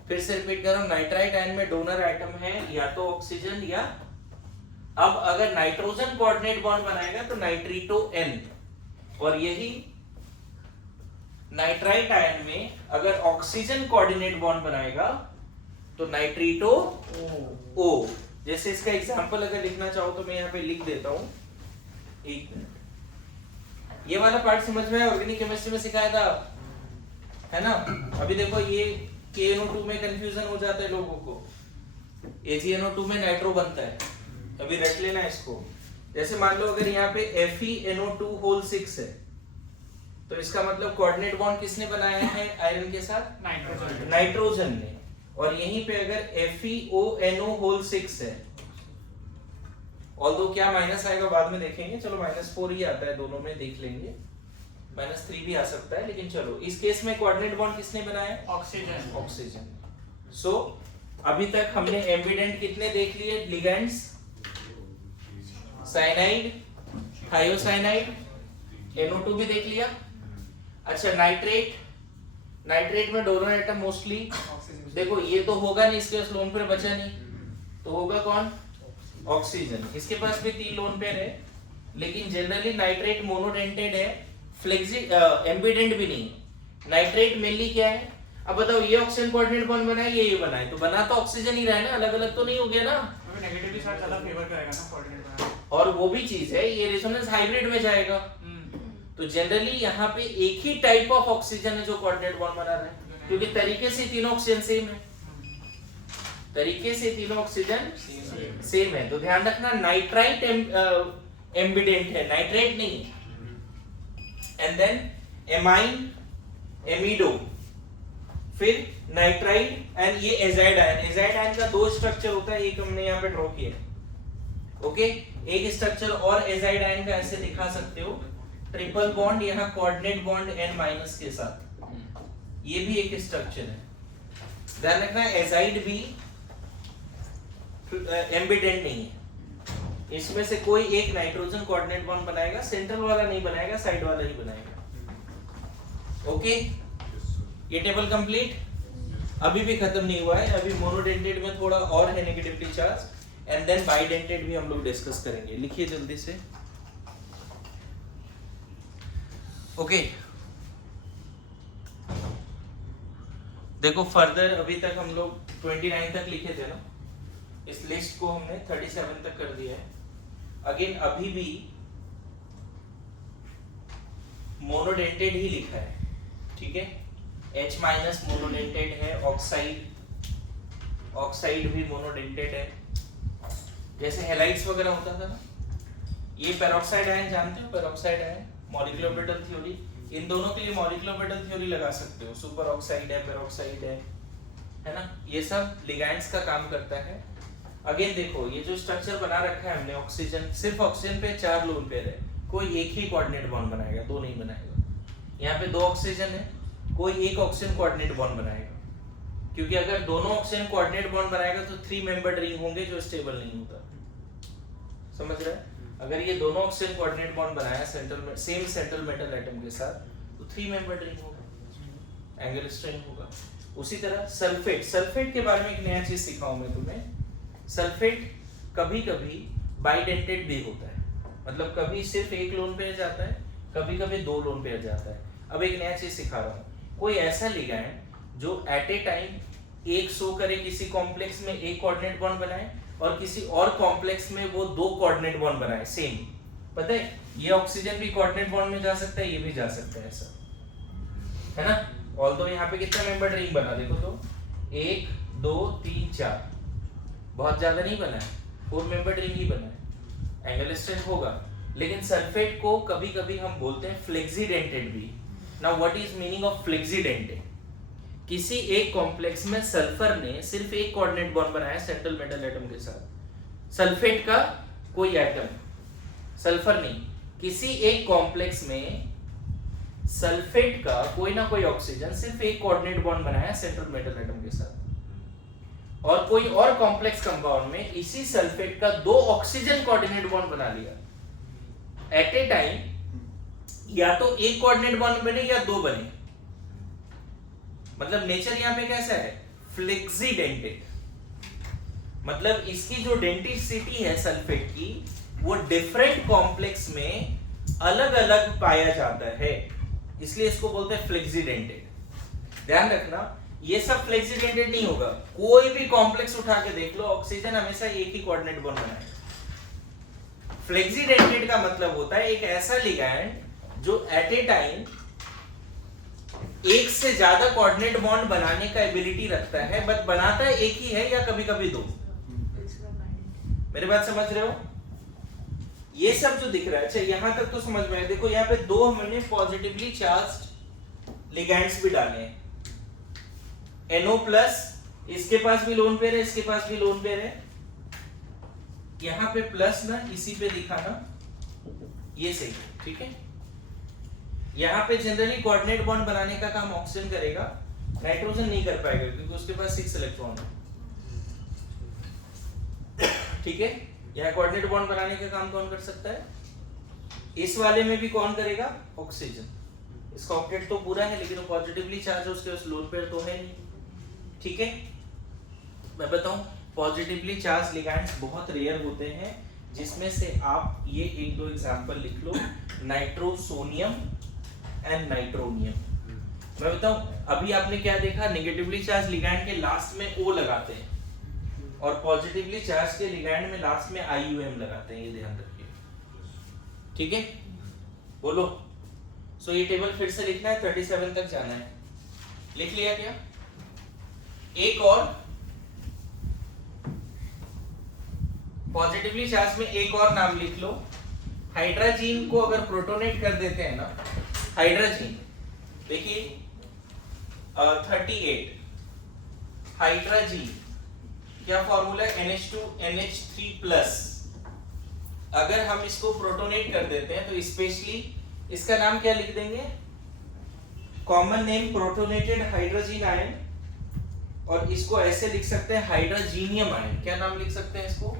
फिर से रिपीट कर रहा हूं, नाइट्राइट आयन में डोनर एटम है या तो ऑक्सीजन या, अब अगर नाइट्रोजन कोऑर्डिनेट बॉन्ड बनाएगा तो नाइट्रीटो N, और यही नाइट्राइट आयन में अगर ऑक्सीजन कोऑर्डिनेट बॉन्ड बनाएगा तो नाइट्रीटो O। जैसे इसका एग्जांपल अगर लिखना चाहो तो मैं यहाँ पे लिख देता हूँ, एक मिनट। ये वाला पार्ट समझ में ऑर्गेनिक केमिस्ट्री में सिखाया था, है ना? अभी देखो ये KNO2 में कंफ्यूजन हो जाता है लोगों को, AgNO2 में नाइट्रो बनता है, अभी रट लेना इसको। जैसे मान लो अगर यहाँ पे FeNO2 है तो इसका मतलब कोऑर्डिनेट बॉन्ड किसने बनाया है आयरन के साथ? नाइट्रोजन ने। और यहीं पे अगर FeONO है, ऑल्दो क्या माइनस आएगा बाद में देखेंगे, चलो -4 ही आता है दोनों में, देख लेंगे, -3 भी आ सकता है, लेकिन चलो इस केस में कोऑर्डिनेट बॉन्ड किसने बनाया? ऑक्सीजन। सो अभी तक हमने एम्बिडेंट कितने देख लिए? लिगैंड्स, साइनाइड, थायोसाइनाइड, NO2 भी देख लिया। अच्छा, नाइट्रेट में डोनर एटम मोस्टली देखो, ये तो होगा नहीं, इसके पास लोन पेयर बचा नहीं, तो होगा कौन? ऑक्सीजन। इसके पास भी 3 लोन पेयर है, लेकिन जनरली नाइट्रेट मोनोडेंटेड है, एम्बिडेंट भी नहीं। नाइट्रेट मेनली क्या है? अब बताओ, ये ऑक्सीजन कोऑर्डिनेट बॉन्ड बनाए, ये बनाए, तो बना तो ऑक्सीजन ही रहा है ना, अलग अलग तो नहीं हो गया ना। नेगेटिवली चार्ज ज्यादा फेवर करेगा ना कोऑर्डिनेट बनाने। और वो भी चीज है, ये रेजोनेंस हाइब्रिड में जाएगा, तो जनरली यहाँ पे एक ही टाइप ऑफ ऑक्सीजन है जो कोऑर्डिनेट बॉन्ड बना रहा है, क्योंकि तरीके से तीनों ऑक्सीजन सेम है, तरीके से तीनों ऑक्सीजन सेम है। तो ध्यान रखना, नाइट्राइट एम्बिडेंट है, नाइट्रेट नहीं। एंड देन एमाइन, एमिडो, फिर नाइट्राइड एंड ये एजाइड आयन। एजाइड आयन का 2 स्ट्रक्चर होता है, एक हमने यहाँ पे ड्रॉ किया, ओके? एक स्ट्रक्चर और एजाइड आयन का ऐसे दिखा सकते हो, ट्रिपल बॉन्ड यहाँ कोऑर्डिनेट बॉन्ड N- के साथ, ये भी एक स्ट्रक्चर है। ध्यान रखना, एजाइड भी एम्बिडेंट नहीं है, इसमें से कोई एक नाइट्रोजन कोऑर्डिनेट बॉन्ड बनाएगा, सेंट्रल वाला नहीं बनाएगा, साइड वाला ही बनाएगा। ओके, ये टेबल कंप्लीट। अभी भी खत्म नहीं हुआ है, अभी मोनोडेंटेड में थोड़ा और है negatively charge, and then bidentate भी हम लोग डिस्कस करेंगे। लिखिए जल्दी से। ओके, देखो फर्दर अभी तक हम लोग 29 तक लिखे थे ना, इस लिस्ट को हमने 37 तक कर दिया है। अगेन अभी भी मोनोडेंटेड ही लिखा है, ठीक है। H माइनस मोनोडेंटेड है, ऑक्साइड भी मोनोडेंटेड है, जैसे हेलाइड्स वगैरह होता था ना। ये पेरोक्साइड आयन जानते हो, peroxide ion molecular orbital theory, इन दोनों के लिए मॉलिक्यूलर ऑर्बिटल थ्योरी लगा सकते हो। सुपर ऑक्साइड है, पेरोक्साइड है ना, ये सब लिगैंड्स का काम करता है। अगेन देखो ये जो स्ट्रक्चर बना रखा है हमने, ऑक्सीजन, सिर्फ ऑक्सीजन पे 4 लोन पेयर है, कोई एक ही कोऑर्डिनेट बॉन्ड बनाएगा, 2 नहीं बनाएगा। यहाँ पे 2 ऑक्सीजन है, कोई एक ऑक्सीजन कोऑर्डिनेट बॉन्ड बनाएगा, क्योंकि अगर दोनों ऑक्सीजन कोऑर्डिनेट बॉन्ड बनाएगा तो 3 मेंबर्ड रिंग होंगे जो स्टेबल नहीं होता। समझ रहे हैं? अगर ये दोनों ऑक्सीजन कोऑर्डिनेट बॉन्ड बनाया सेम सेंट्रल मेटल एटम के साथ, तो 3 मेंबर्ड रिंग होगा, एंगल स्ट्रिंग होगा। उसी तरह सल्फेट के बारे में एक नया चीज सिखाऊं मैं तुम्हें। सल्फेट कभी-कभी बाइडेंटेड भी होता है, मतलब कभी सिर्फ एक लोन पेयर जाता है, कभी-कभी 2 लोन पेयर जाता है। अब एक नया चीज सिखा रहा हूँ, कोई ऐसा लिगैंड जो एट ए टाइम एक शो करे, किसी कॉम्प्लेक्स में एक कोऑर्डिनेट बॉन्ड बनाए और किसी और कॉम्प्लेक्स में वो 2 कोऑर्डिनेट बॉन्ड बनाए सेम। पता है ये ऑक्सीजन भी कोऑर्डिनेट बॉन्ड में जा सकता है, ये भी जा सकता है, ऐसा है ना। ऑल्दो यहाँ पे कितना मेंबर्ड रिंग बना, देखो तो 1 2 3 4, बहुत ज्यादा नहीं बना है, 4 मेंबर्ड रिंग ही बना है, एंगल स्ट्रेंथ होगा। लेकिन सल्फेट को कभी-कभी हम बोलते हैं फ्लेक्सीडेंटेड भी। Now what is meaning of flexidentate? किसी एक कॉम्प्लेक्स में सल्फर ने सिर्फ एक कोऑर्डिनेट बॉन्ड बनाया सेंट्रल मेटल एटम के साथ, सल्फेट का कोई एटम, सल्फर नहीं, किसी एक कॉम्प्लेक्स में सल्फेट का कोई ना कोई ऑक्सीजन सिर्फ एक कोऑर्डिनेट बॉन्ड बनाया सेंट्रल मेटल एटम के साथ, और कोई और कॉम्प्लेक्स कंपाउंड में इसी सल्फेट का 2 ऑक्सीजन कोऑर्डिनेट बॉन्ड बना लिया। एट ए टाइम या तो एक कोऑर्डिनेट बॉन्ड बने या 2 बने, मतलब नेचर यहां पे कैसा है, फ्लेक्सीडेंटेड। मतलब इसकी जो डेंटिसिटी है सल्फेट की, वो डिफरेंट कॉम्प्लेक्स में अलग-अलग पाया जाता है, इसलिए इसको बोलते हैं फ्लेक्सीडेंटेड। ध्यान रखना, ये सब फ्लेक्सीडेंटेड नहीं होगा, कोई भी कॉम्प्लेक्स उठा के देख लो, ऑक्सीजन हमेशा एक ही कोऑर्डिनेट बॉन्ड बनाएगा। फ्लेक्सीडेंटेड का मतलब होता है एक ऐसा लिगैंड जो एट ए टाइम एक से ज्यादा कोऑर्डिनेट बॉन्ड बनाने का एबिलिटी रखता है, बट बनाता है एक ही है या कभी-कभी 2। मेरी बात समझ रहे हो? ये सब जो दिख रहा है, अच्छा यहां तक तो समझ में आया। देखो यहाँ पे 2 हमने पॉजिटिवली चार्ज्ड लिगैंड्स भी डाले हैं, NO+, इसके पास भी लोन पेयर है, इसके पास भी लोन पेयर है। यहाँ पे प्लस ना इसी पे दिखाना, ये सही है, ठीक है। यहाँ पे जनरली कोऑर्डिनेट बॉन्ड बनाने का काम ऑक्सीजन करेगा, नाइट्रोजन नहीं कर पाएगा क्योंकि उसके पास 6 इलेक्ट्रॉन है, ठीक है। यहाँ कोऑर्डिनेट बॉन्ड बनाने का काम कौन कर सकता है? इस वाले में भी कौन करेगा? ऑक्सीजन। इसका ऑक्टेट तो पूरा है लेकिन वो पॉजिटिवली चार्ज है, उसके पास लोन पेयर तो है नहीं, ठीक है। मैं बताऊं, पॉजिटिवली चार्ज लिगैंड्स बहुत रेयर होते हैं, जिसमें से आप ये 1-2 एग्जांपल लिख लो, नाइट्रोसोनियम एंड नाइट्रोनियम। मैं बताऊं, अभी आपने क्या देखा, नेगेटिवली चार्ज लिगैंड के लास्ट में O लगाते हैं और पॉजिटिवली चार्ज के लिगैंड में लास्ट में IUM लगाते हैं, ये ध्यान रखिए, ठीक है। बोलो। सो ये टेबल फिर से लिखना है, 37 तक जाना है। लिख लिया क्या? एक और पॉजिटिवली चार्ज में एक और नाम लिख लो। हाइड्रोजन को अगर प्रोटोनेट कर देते हैं ना, हाइड्रोजन देखिए 38 हाइड्रोजन, क्या फॉर्मूला है? NH2NH3+। अगर हम इसको प्रोटोनेट कर देते हैं तो स्पेशली इसका नाम क्या लिख देंगे? Common name protonated hydrogen ion, और इसको ऐसे लिख सकते हैं हाइड्रोजीनियम आयन। क्या नाम लिख सकते हैं इसको?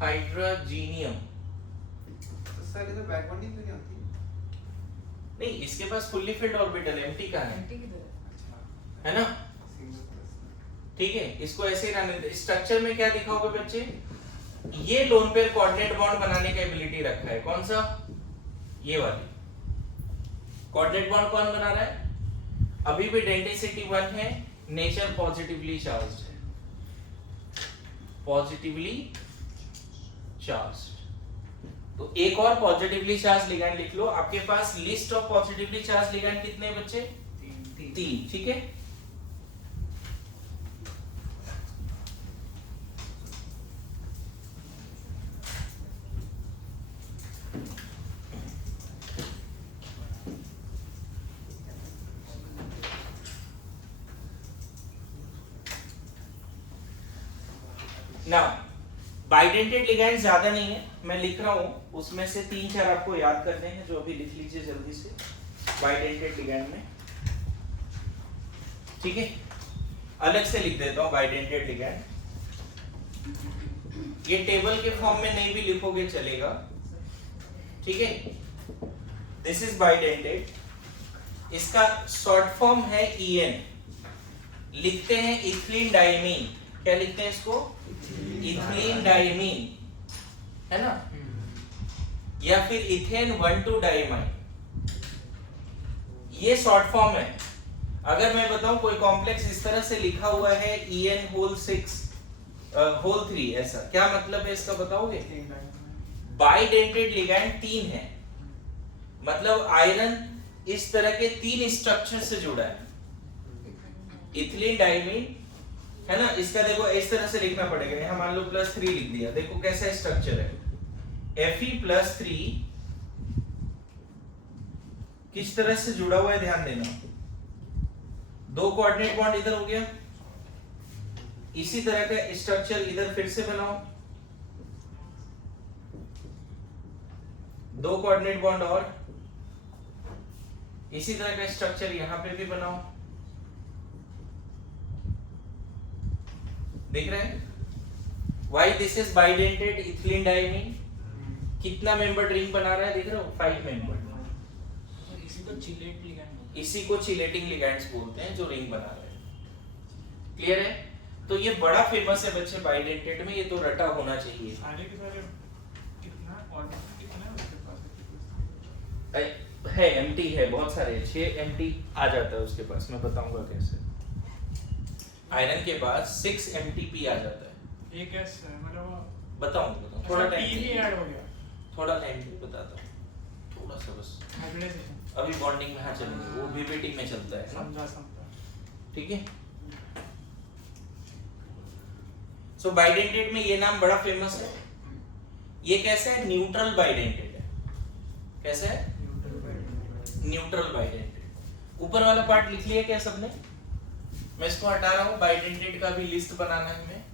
हाइड्रोजीनियम। तो सर इधर बैक बॉन्डिंग तो नहीं होती? नहीं, इसके पास फुल्ली फिल्ड ऑर्बिटल एम्प्टी का है, एंटी की तरह अच्छा है ना? सिंगल प्लस ठीक है, इसको ऐसे ही रहने दे। स्ट्रक्चर में क्या दिखा होगा बच्चे, ये लोन पेयर कोऑर्डिनेट बॉन्ड बनाने का एबिलिटी रखा है। कौन सा? ये वाली। कोऑर्डिनेट बॉन्ड कौन बना रहा है? अभी भी डेंसिटी 1 है, नेचर पॉजिटिवली चार्ज्ड है, पॉजिटिवली चार्ज्ड। तो एक और पॉजिटिवली चार्ज लिगैंड लिख लो। आपके पास list of positively charge ligand कितने हैं बच्चे? 3। ठीक है, ना बाइडेंटेड लिगैंड ज्यादा नहीं है, मैं लिख रहा हूं, उसमें से 3-4 आपको याद करने हैं, जो अभी लिख लीजिए जल्दी से बाइडेंटेड लिगैंड में। ठीक है, अलग से लिख देता हूं बाइडेंटेड लिगैंड। ये टेबल के फॉर्म में नहीं भी लिखोगे चलेगा। ठीक है, दिस इज बाइडेंटेड। इसका शॉर्ट फॉर्म है EN। लिखते हैं इथिलीन डाइमीन। क्या लिखते हैं इसको? इथिलीन डाइमीन, है ना? या फिर इथेन 1,2-डाइमाइन, ये शॉर्ट फॉर्म है। अगर मैं बताऊं कोई कॉम्प्लेक्स इस तरह से लिखा हुआ है EN होल 3, ऐसा क्या मतलब है इसका बताओगे? बाइडेंटेड लिगैंड 3 है, मतलब आयरन इस तरह के 3 स्ट्रक्चर से जुड़ा है। इथिलीन डाइमीन, है ना? इसका देखो इस तरह से लिखना पड़ेगा। यहाँ मान लो +3 लिख दिया, देखो कैसा स्ट्रक्चर है। Fe+3 किस तरह से जुड़ा हुआ है ध्यान देना। 2 कोऑर्डिनेट बॉन्ड इधर हो गया, इसी तरह का स्ट्रक्चर इधर फिर से बनाओ, 2 कोऑर्डिनेट बॉन्ड और इसी तरह का स्ट्रक्चर यहां पे भी बनाओ। दिख रहा है? Why this is bidentate ethylene diamine? कितना मेंबर्ड रिंग बना रहा है दिख रहा हो? 5 मेंबर्ड। इसी को चिलेटिंग लिगैंड्स बोलते हैं जो रिंग बना रहे हैं। क्लियर है? तो ये बड़ा फेमस है बच्चे बाइडेंटेट में, ये तो रटा होना चाहिए। सारे के सारे कितना और कितना है उसके पास? है एम्प्टी है, बहुत सारे 6 एम्प्टी आ जाता है उसके पास, मैं बताऊंगा कैसे। आयरन के पास 6 MTP आ जाता है। ये कैसे मतलब बताऊं थोड़ा P टाइम, भी ऐड हो गया, थोड़ा टाइम बताता हूँ, थोड़ा सा बस। हाइब्रिडाइजेशन अभी बॉन्डिंग में हाँ चलेंगे, वो VVT में चलता है ना? समझा। ठीक है। सो बाइडेंटेट में ये नाम बड़ा फेमस है। ये कैसा है? न्यूट्रल बाइडेंटेट है। कैसा है? Neutral bidentate. ऊपर वाला पार्ट लिख लिया क्या सबने? मैं इसको हटा रहा हूं, बाइडेंटेट का भी लिस्ट बनाना है हमें।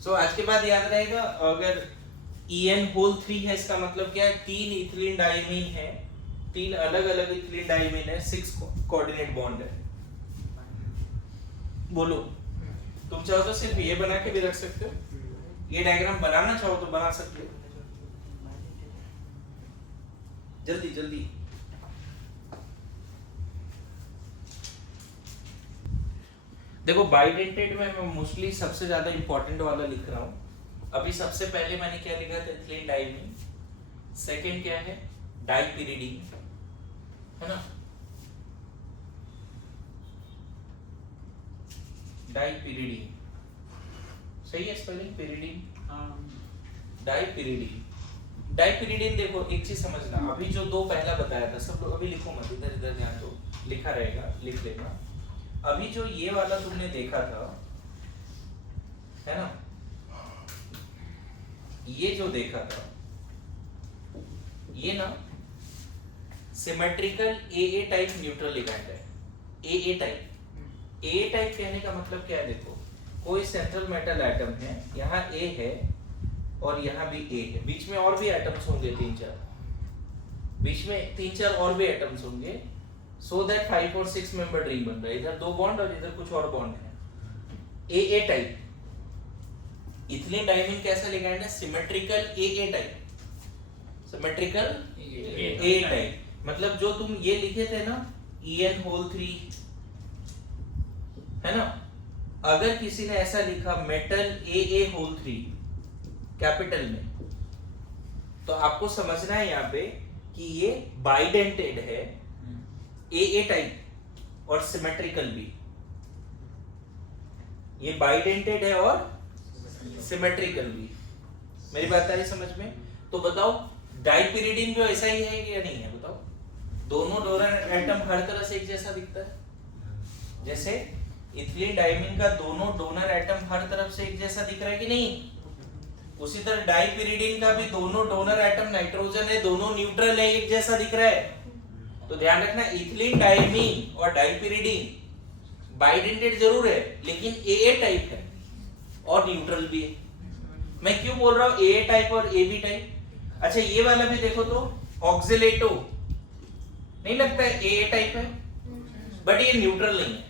सो आज के बाद याद रहेगा, अगर EN होल 3 है इसका मतलब क्या है? 3 इथिलीन डाइमीन है, 3 अलग अलग इथिलीन डाइमीन है, 6 कोऑर्डिनेट बॉन्ड है। बोलो, तुम चाहो तो सिर्फ ये बना के भी रख सकते हो, ये डायग्राम बनाना चाहो तो बना सकते हो। जल्दी जल्दी। देखो बाइडेंटेट में मैं मोस्टली सबसे ज्यादा इंपॉर्टेंट वाला लिख रहा हूं। अभी सबसे पहले मैंने क्या लिखा था? Ethylene diamine. सेकंड क्या है? डाइपिरिडीन, है ना? डाइपिरिडीन सही है स्पेलिंग? पिरिडीन, डाइपिरिडीन। डाइपिरिडीन देखो एक चीज समझना, अभी जो 2 पहला बताया था, सब लोग अभी लिखो मत, इधर इधर ध्यान दो, लिखा रहेगा, लिख लेना। अभी जो ये वाला तुमने देखा था, है ना? ये जो देखा था, ये ना symmetrical AA type neutral ligand है। AA type. AA टाइप कहने का मतलब क्या है? देखो कोई सेंट्रल मेटल एटम है, यहाँ A है और यहाँ भी A है, बीच में और भी एटम्स होंगे 3-4, बीच में 3-4 और भी एटम्स होंगे, सो दैट 5 और 6 मेंबर रिंग बन रहा है, इधर 2 बॉन्ड और इधर कुछ और बॉन्ड है। AA टाइप इथिलीन डाइमीन कैसा लिगैंड है? Symmetrical AA type, symmetrical AA type. मतलब जो तुम ये लिखे थे ना EN होल 3 है ना, अगर किसी ने ऐसा लिखा मेटल AA होल 3 कैपिटल में, तो आपको समझना है यहाँ पे कि ये बाइडेंटेड है AA टाइप और सिमेट्रिकल भी, ये बाइडेंटेड है और सिमेट्रिकल भी। मेरी बात आ रही समझ में? तो बताओ डाइपिरिडिन भी ऐसा ही है या नहीं है? बताओ, दोनों डोनर एटम हर तरह से एक जैसा दिखता है। जैसे इथिलीन डाइमीन का दोनों डोनर एटम हर तरफ से एक जैसा दिख रहा है कि नहीं? उसी तरह डाइपिरिडिन का भी दोनों डोनर एटम नाइट्रोजन है, दोनों न्यूट्रल है, एक जैसा दिख रहा है। तो ध्यान रखना, इथिलीन डाइमीन और डाइपिरिडिन बाइडेंटेड जरूर है लेकिन AA टाइप है और न्यूट्रल भी है। मैं क्यों बोल रहा हूं AA टाइप और AB टाइप? अच्छा ये वाला भी देखो तो ऑक्सिलेटो नहीं लगता है AA टाइप है, बट ये न्यूट्रल नहीं है।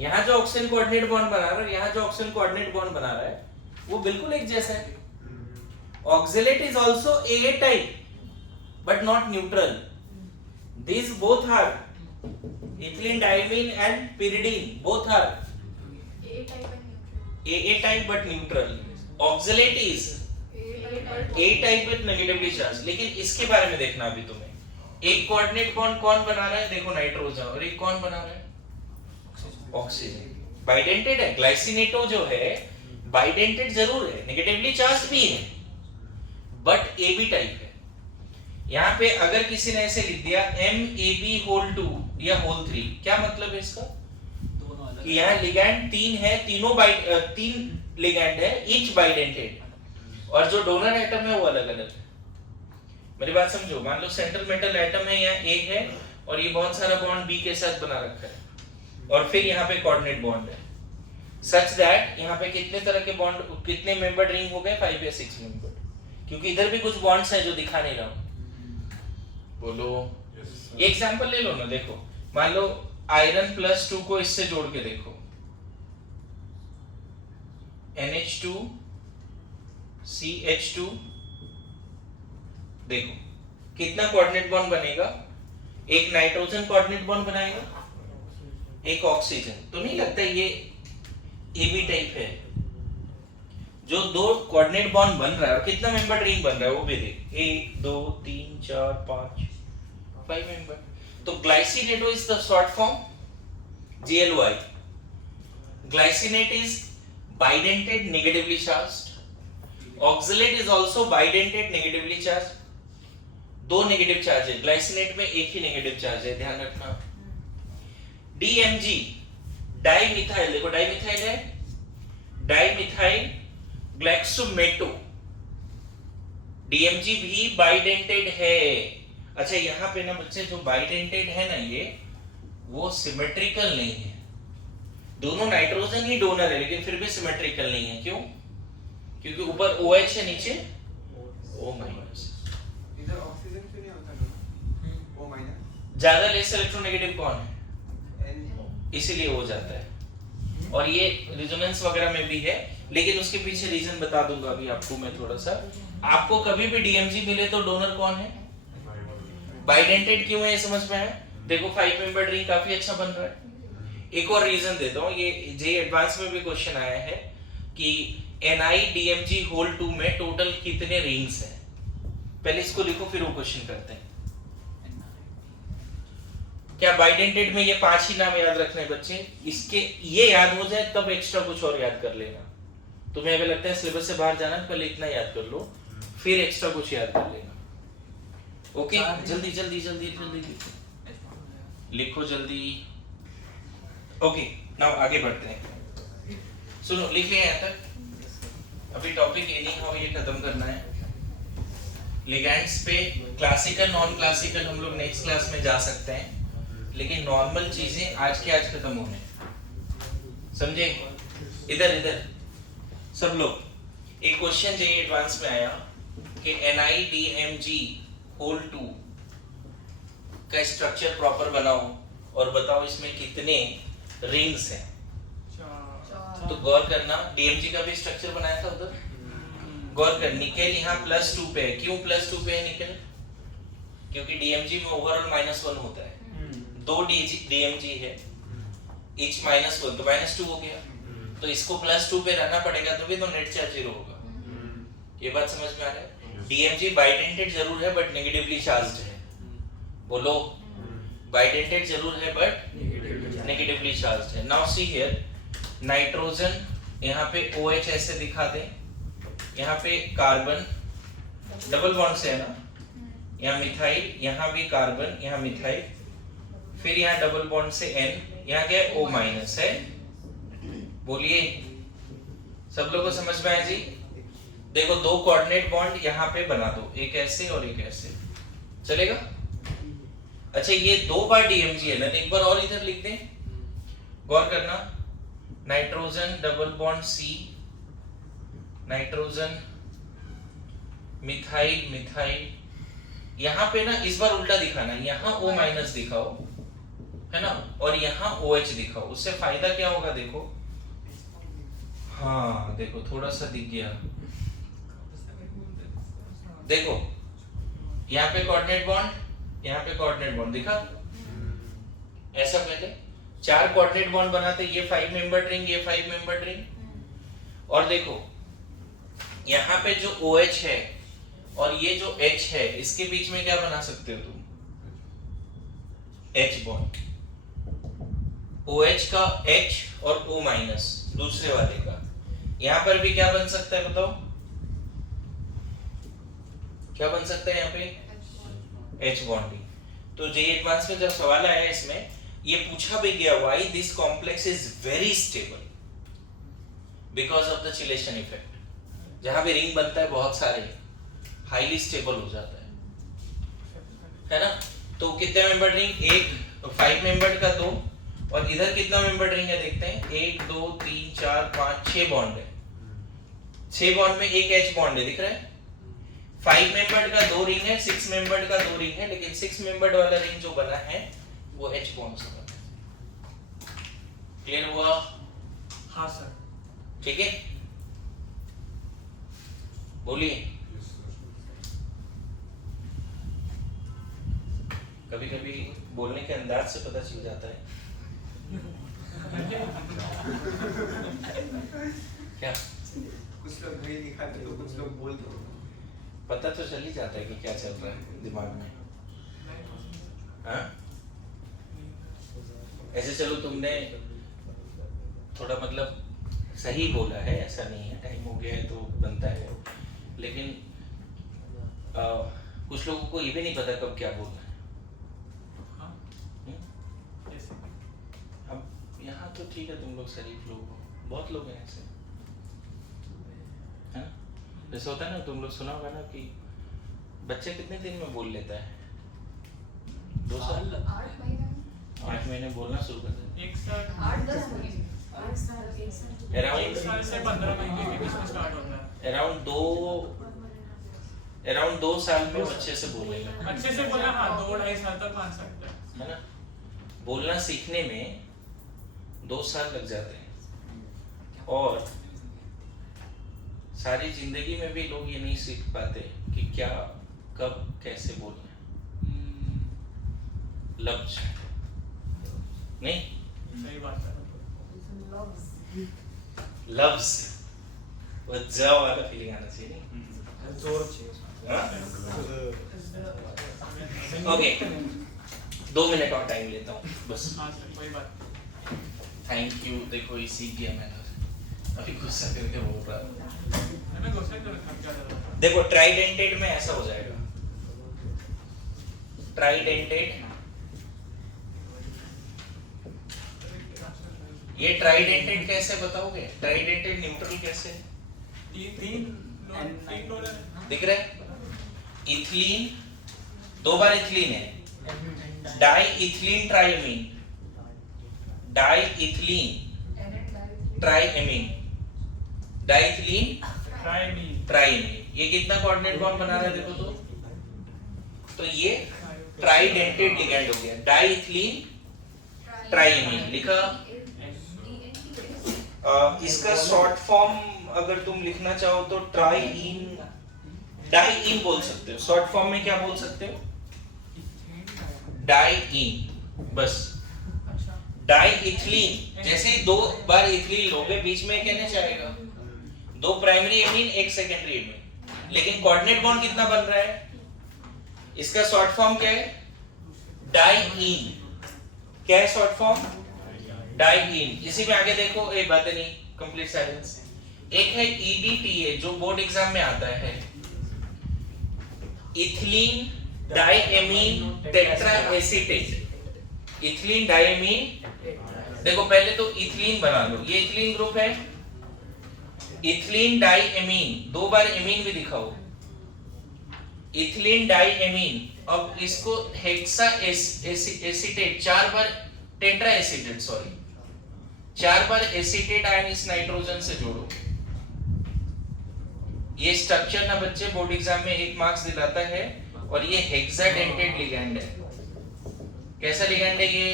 यहाँ जो ऑक्सीजन कोऑर्डिनेट बॉन्ड बना रहा है, यहाँ जो ऑक्सीजन कोऑर्डिनेट बॉन्ड बना रहा है, वो बिल्कुल एक जैसा है। Oxalate is also AA type but not neutral. These both are ethylene diamine and pyridine, both are AA type but neutral. Oxalate is A type with negatively charged। लेकिन इसके बारे में देखना अभी तुम्हें, एक कोऑर्डिनेट बॉन्ड कौन बना रहा है? देखो नाइट्रोजन, और एक कौन बना रहा है? ऑक्सीजन। बाइडेंटेड है। ग्लाइसिनेटो जो है बाइडेंटेड जरूर है, नेगेटिवली चार्ज भी है, बट AB टाइप है। यहाँ पे अगर किसी ने ऐसे लिख दिया MAB होल 2 या होल 3, क्या मतलब है इसका? कि यहाँ लिगैंड 3 है, तीनों 3 लिगैंड है, ईच बाइडेंटेड, और जो डोनर एटम है वो अलग अलग है। मेरी बात समझो, मान लो सेंट्रल मेटल एटम है, यहाँ A है और ये बहुत सारा बॉन्ड B के साथ बना रखा है, और फिर यहाँ पे कोऑर्डिनेट बॉन्ड है, सच दैट यहाँ पे कितने तरह के बॉन्ड, कितने मेंबर रिंग हो गए? 5 या 6 मेंबर, क्योंकि इधर भी कुछ बॉन्ड्स हैं जो दिखा नहीं रहा हूं। बोलो, ये एग्जांपल ले लो ना। देखो मान लो आयरन +2 को इससे जोड़ के देखो, NH2 CH2, देखो कितना कोऑर्डिनेट बॉन्ड बनेगा? एक नाइट्रोजन कोऑर्डिनेट बॉन्ड बनाएगा, एक ऑक्सीजन। तो नहीं लगता ये AB टाइप है? जो 2 कोऑर्डिनेट बॉन्ड बन रहा है और कितना मेंबर रिंग बन रहा है वो भी देख, 1 2 3 4 5 5 मेंबर। तो glycinato is the short form GLY। Glycinate is bidentate negatively charged, oxalate is also bidentate negatively charged। 2 negative charge है, ग्लाइसिनेट में एक ही नेगेटिव चार्ज है, ध्यान रखना। DMG डाइमिथाइल, देखो डाइमिथाइल है, डाइमिथाइल ग्लाइक्सोमेटो, DMG भी बाइडेंटेड है। अच्छा यहाँ पे ना बच्चे, जो बाइडेंटेड है ना ये, वो सिमेट्रिकल नहीं है। दोनों नाइट्रोजन ही डोनर है लेकिन फिर भी सिमेट्रिकल नहीं है। क्यों? क्योंकि ऊपर OH है, नीचे O-। इधर ऑक्सीजन क्यों नहीं होता ना? O-। ज्यादा लेस इलेक्ट्रोनेगेटिव कौन है? N। इसीलिए हो जाता है। और ये रेजोनेंस वगैरह में भी है, लेकिन उसके पीछे रीजन बता दूंगा अभी आपको मैं थोड़ा सा। आपको कभी भी DMG मिले तो डोनर कौन है? बाइडेंटेड क्यों है ये समझ में है? देखो 5 मेंबर रिंग काफी अच्छा बन रहा है। एक और रीजन देता हूँ, ये जे एडवांस में भी क्वेश्चन आया है कि NiDMG होल 2 में टोटल कितने रिंग्स हैं। पहले इसको लिखो फिर वो क्वेश्चन करते हैं। क्या बाइडेंटेड में ये 5 ही नाम याद रखने बच्चे? इसके ये याद हो जाए तब एक्स्ट्रा कुछ और याद कर लेना। तुम्हें अभी लगता है सिलेबस से बाहर जाना, पहले इतना याद कर लो फिर एक्स्ट्रा कुछ याद कर लेना। ओके, जल्दी जल्दी जल्दी जल्दी लिखो जल्दी। ओके, नाउ आगे बढ़ते हैं। सुनो, लिख लिया यहाँ तक? अभी टॉपिक एनी हाउ ये खत्म करना है। लिगैंड्स पे क्लासिकल नॉन क्लासिकल हम लोग नेक्स्ट क्लास में जा सकते हैं, लेकिन नॉर्मल चीजें आज के आज खत्म होने, समझे? इधर इधर सब लोग, एक क्वेश्चन जे एडवांस में आया कि NiDMG होल 2 का स्ट्रक्चर प्रॉपर बनाओ और बताओ इसमें कितने रिंग्स हैं। तो गौर करना, डीएमजी का भी स्ट्रक्चर बनाया था उधर, गौर कर। निकेल यहाँ +2 पे है, क्यों +2 पे है निकेल? क्योंकि डीएमजी में ओवरऑल -1 होता है, 2 डीएमजी है, ईच -1 तो -2 हो गया, तो इसको +2 पे रहना पड़ेगा, तभी तो नेट चार्ज 0 होगा। ये बात समझ में आ रहा है? डीएमजी बाइडेंटेड जरूर है बट नेगेटिवली चार्ज्ड है। बोलो, बाइडेंटेड जरूर है बट नेगेटिवली चार्ज्ड है। नाउ सी हियर, नाइट्रोजन यहाँ पे OH ऐसे दिखा दें, यहाँ पे कार्बन डबल बॉन्ड से है ना, यहाँ मिथाइल, यहाँ भी कार्बन, यहाँ मिथाइल, फिर यहाँ डबल बॉन्ड से N, यहाँ क्या है O- है। बोलिए, सब लोगों को समझ में आया जी? देखो 2 कोऑर्डिनेट बॉन्ड यहाँ पे बना दो, एक ऐसे और एक ऐसे, चलेगा? अच्छा ये 2 बार डीएमजी है ना, एक बार और इधर लिख दें, गौर करना। Nitrogen double bond C, nitrogen methyl methyl, यहाँ पे ना इस बार उल्टा दिखाना, यहाँ O- दिखाओ, है ना, और यहाँ OH दिखाओ। उससे फायदा क्या होगा देखो, हाँ देखो थोड़ा सा दिख गया, देखो यहाँ पे कोऑर्डिनेट बॉन्ड, यहाँ पे कोऑर्डिनेट बॉन्ड दिखा। ऐसा पहले 4 कोऑर्डिनेट बॉन्ड बनाते, ये 5 मेंबर्ड रिंग, ये 5 मेंबर्ड रिंग, और देखो यहाँ पे जो OH है और ये जो H है, इसके बीच में क्या बना सकते हो तुम? H बॉन्ड, OH का H और O- दूसरे वाले का, यहाँ पर भी क्या बन सकता है बताओ? क्या बन सकता है यहाँ पे? H bonding. तो जे एडवांस में जब सवाल आया इसमें, ये पूछा भी गया, why this complex is very stable, because of the chelation effect. जहां भी रिंग बनता है बहुत सारे, हाईली स्टेबल हो जाता है ना। तो कितने मेंबर्ड रिंग? एक 5 मेंबर्ड का 2, और इधर कितना मेंबर्ड रिंग है देखते हैं, 1 2 3 4 5 6 बॉन्ड है। 6 बॉन्ड में एक H बॉन्ड है, दिख रहा है? 5 मेंबर्ड का 2 रिंग है, 6 मेंबर्ड का 2 रिंग है, लेकिन 6 मेंबर्ड वाला रिंग जो बना है वो H बॉन्ड से बना है। क्लियर हुआ? हाँ सर। ठीक है, बोलिए। कभी कभी बोलने के अंदाज से पता चल जाता है क्या? कुछ लोग नहीं दिखाते तो कुछ लोग बोलते हैं। पता तो चल ही जाता है कि क्या चल रहा है दिमाग में। हाँ? ऐसे चलो तुमने थोड़ा मतलब सही बोला है, ऐसा नहीं है, टाइम हो गया है तो बनता है, लेकिन कुछ लोगों को ये भी नहीं पता कब क्या बोलना है। अब यहाँ तो ठीक है, तुम लोग शरीफ लोग हो, बहुत लोग हैं ऐसे, है ना? जैसे होता है ना, तुम लोग सुना होगा ना कि बच्चे कितने दिन में बोल लेता है? 2 साल, 8 महीने 8 महीने बोलना शुरू कर देते 1 साल 8-10 महीने हैं। एक साल से 15 महीने के बीच में स्टार्ट होता है। अराउंड 2 साल में अच्छे से बोलेगा, अच्छे से बोला, हाँ 2-2.5 साल तक मान सकते हैं, है ना? बोलना सीखने में 2 साल लग जाते हैं, और सारी जिंदगी में भी लोग ये नहीं सीख पाते कि क्या कब कैसे बोलना है। लफ्ज नहीं, सही बात है। लफ्ज वो ज वाला फीलिंग आना चाहिए, नहीं? जोर चाहिए। हाँ? ओके, 2 मिनट और टाइम लेता हूँ बस। हाँ सर, कोई बात नहीं। Thank you. देखो ये सीख गया मैं, अभी गुस्सा करके बोल रहा हूँ। मैं गुस्सा कर रहा क्या कर रहा था। देखो ट्राइडेंटेड में ऐसा हो जाएगा, ट्राइडेंटेड, ये ट्राइडेंटेड कैसे बताओगे? ट्राइडेंटेड न्यूट्रल कैसे है? तीन डॉलर दिख रहा है? इथिलीन, 2 बार इथिलीन है, di ethylene triamine, di ethylene triamine, di ethylene triamine, triamine. ये कितना कोऑर्डिनेट बॉन्ड बना रहा है देखो तो ये ट्राइडेंटेड लिगैंड हो गया, डाइइथिलीन ट्राइमीन लिखा। इसका शॉर्ट फॉर्म अगर तुम लिखना चाहो तो ट्राइइन डाइइन बोल सकते हो। शॉर्ट फॉर्म में क्या बोल सकते हो? डाइइन, बस। डाइइथिलीन, जैसे ही 2 बार इथिलीन लोगे बीच में कहने चाहेगा 2 प्राइमरी एमीन 1 सेकेंडरी एमीन, लेकिन कोऑर्डिनेट बॉन्ड कितना बन रहा है? इसका शॉर्ट फॉर्म क्या है? डाइइन। क्या है शॉर्ट फॉर्म? डाइइन। इसी में आगे देखो, एक बात नहीं, कंप्लीट साइलेंस। एक है EDTA जो बोर्ड एग्जाम में आता है, ethylene diamine tetraacetate. Ethylene diamine, देखो पहले तो इथिलीन बना लो, ये इथिलीन ग्रुप है। इथिलीन डाइएमीन, 2 बार एमीन भी दिखाओ, इथिलीन डाइएमीन। अब इसको हेक्सा एसीटेट, 4 बार टेट्रा एसीटेट, सॉरी 4 बार एसीटेट आयन इस नाइट्रोजन से जोड़ो। ये स्ट्रक्चर ना बच्चे बोर्ड एग्जाम में 1 मार्क्स दिलाता है, और ये हेक्साडेंटेड लिगैंड है। कैसा लिगैंड है ये?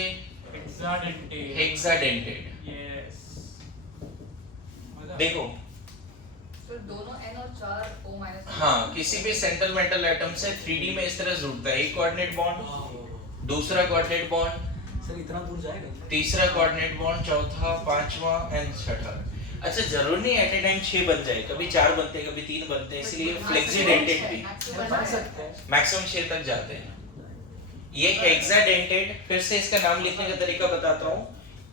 हेक्साडेंटेड। Hexadentate, yes. देखो तो दोनों N और 4 O-। हाँ, किसी भी सेंट्रल मेटल एटम से 3D में इस तरह जुड़ता है, एक कोऑर्डिनेट बॉन्ड, दूसरा कोऑर्डिनेट बॉन्ड, सर इतना दूर जाएगा? तीसरा कोऑर्डिनेट बॉन्ड, चौथा, पांचवा एंड छठा। अच्छा, जरूर नहीं एट ए टाइम 6 बन जाए, कभी 4 बनते हैं, कभी 3 बनते हैं, इसलिए फ्लेक्सिडेंटेड भी बन सकते हैं। मैक्सिमम 6 तक जाते हैं। ये हेक्साडेंटेड, फिर से इसका नाम लिखने का तरीका बताता हूँ,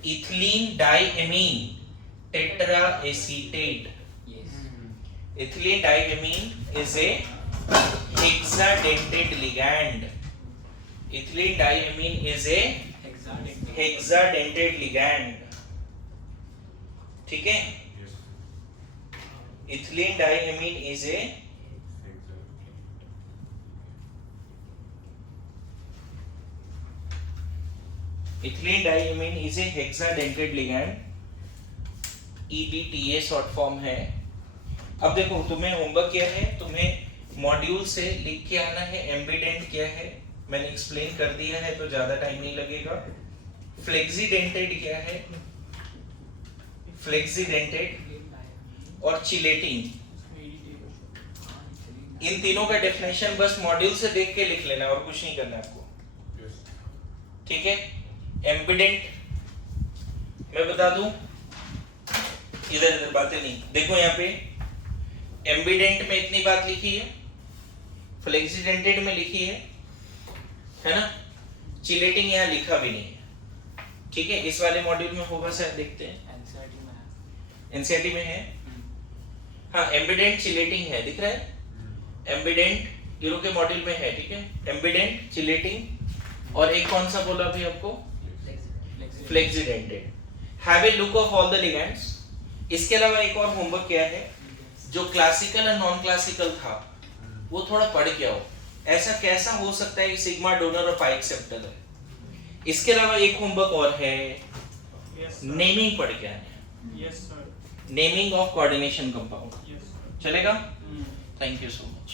ethylene diamine tetraacetate. Ethylene diamine is a hexadentate ligand. Ethylene diamine is a hexadentate ligand. ठीक है? Ethylene diamine is a Ethylene diamine is a hexadentate ligand. EDTA short form है। अब देखो, तुम्हें होमवर्क क्या है, तुम्हें मॉड्यूल से लिख के आना है एम्बिडेंट क्या है, मैंने एक्सप्लेन कर दिया है तो ज्यादा टाइम नहीं लगेगा। फ्लेक्सिडेंटेड क्या है, फ्लेक्सिडेंटेड और चिलेटिंग, इन तीनों का डेफिनेशन बस मॉड्यूल से देख के लिख लेना और कुछ नहीं करना आपको, ठीक है। एम्बिडेंट मैं बता दूं, इधर बातें नहीं, देखो यहाँ पे एम्बिडेंट में इतनी बात लिखी है, फ्लेक्सिडेंटेड में लिखी है ना, चिलेटिंग यहाँ लिखा भी नहीं है, ठीक है। इस वाले मॉड्यूल में होगा शायद, देखते हैं। एनसीईआरटी में है, हाँ एम्बिडेंट चिलेटिंग है, दिख रहा है, एम्बिडेंट यूरो के मॉड्यूल में है, ठीक है। एम्बिडेंट चिलेटिंग और एक कौन सा बोला अभी आपको, flexidentate. Have a look of all the ligands. इसके अलावा एक और होमवर्क क्या है, जो क्लासिकल और नॉन क्लासिकल था वो थोड़ा पढ़ के आओ। ऐसा कैसा हो सकता है कि सिग्मा डोनर और पाई एक्सेप्टर है। इसके अलावा एक होमवर्क और है, नेमिंग पढ़ के आना है, नेमिंग ऑफ कोऑर्डिनेशन कंपाउंड, चलेगा? Thank you so much.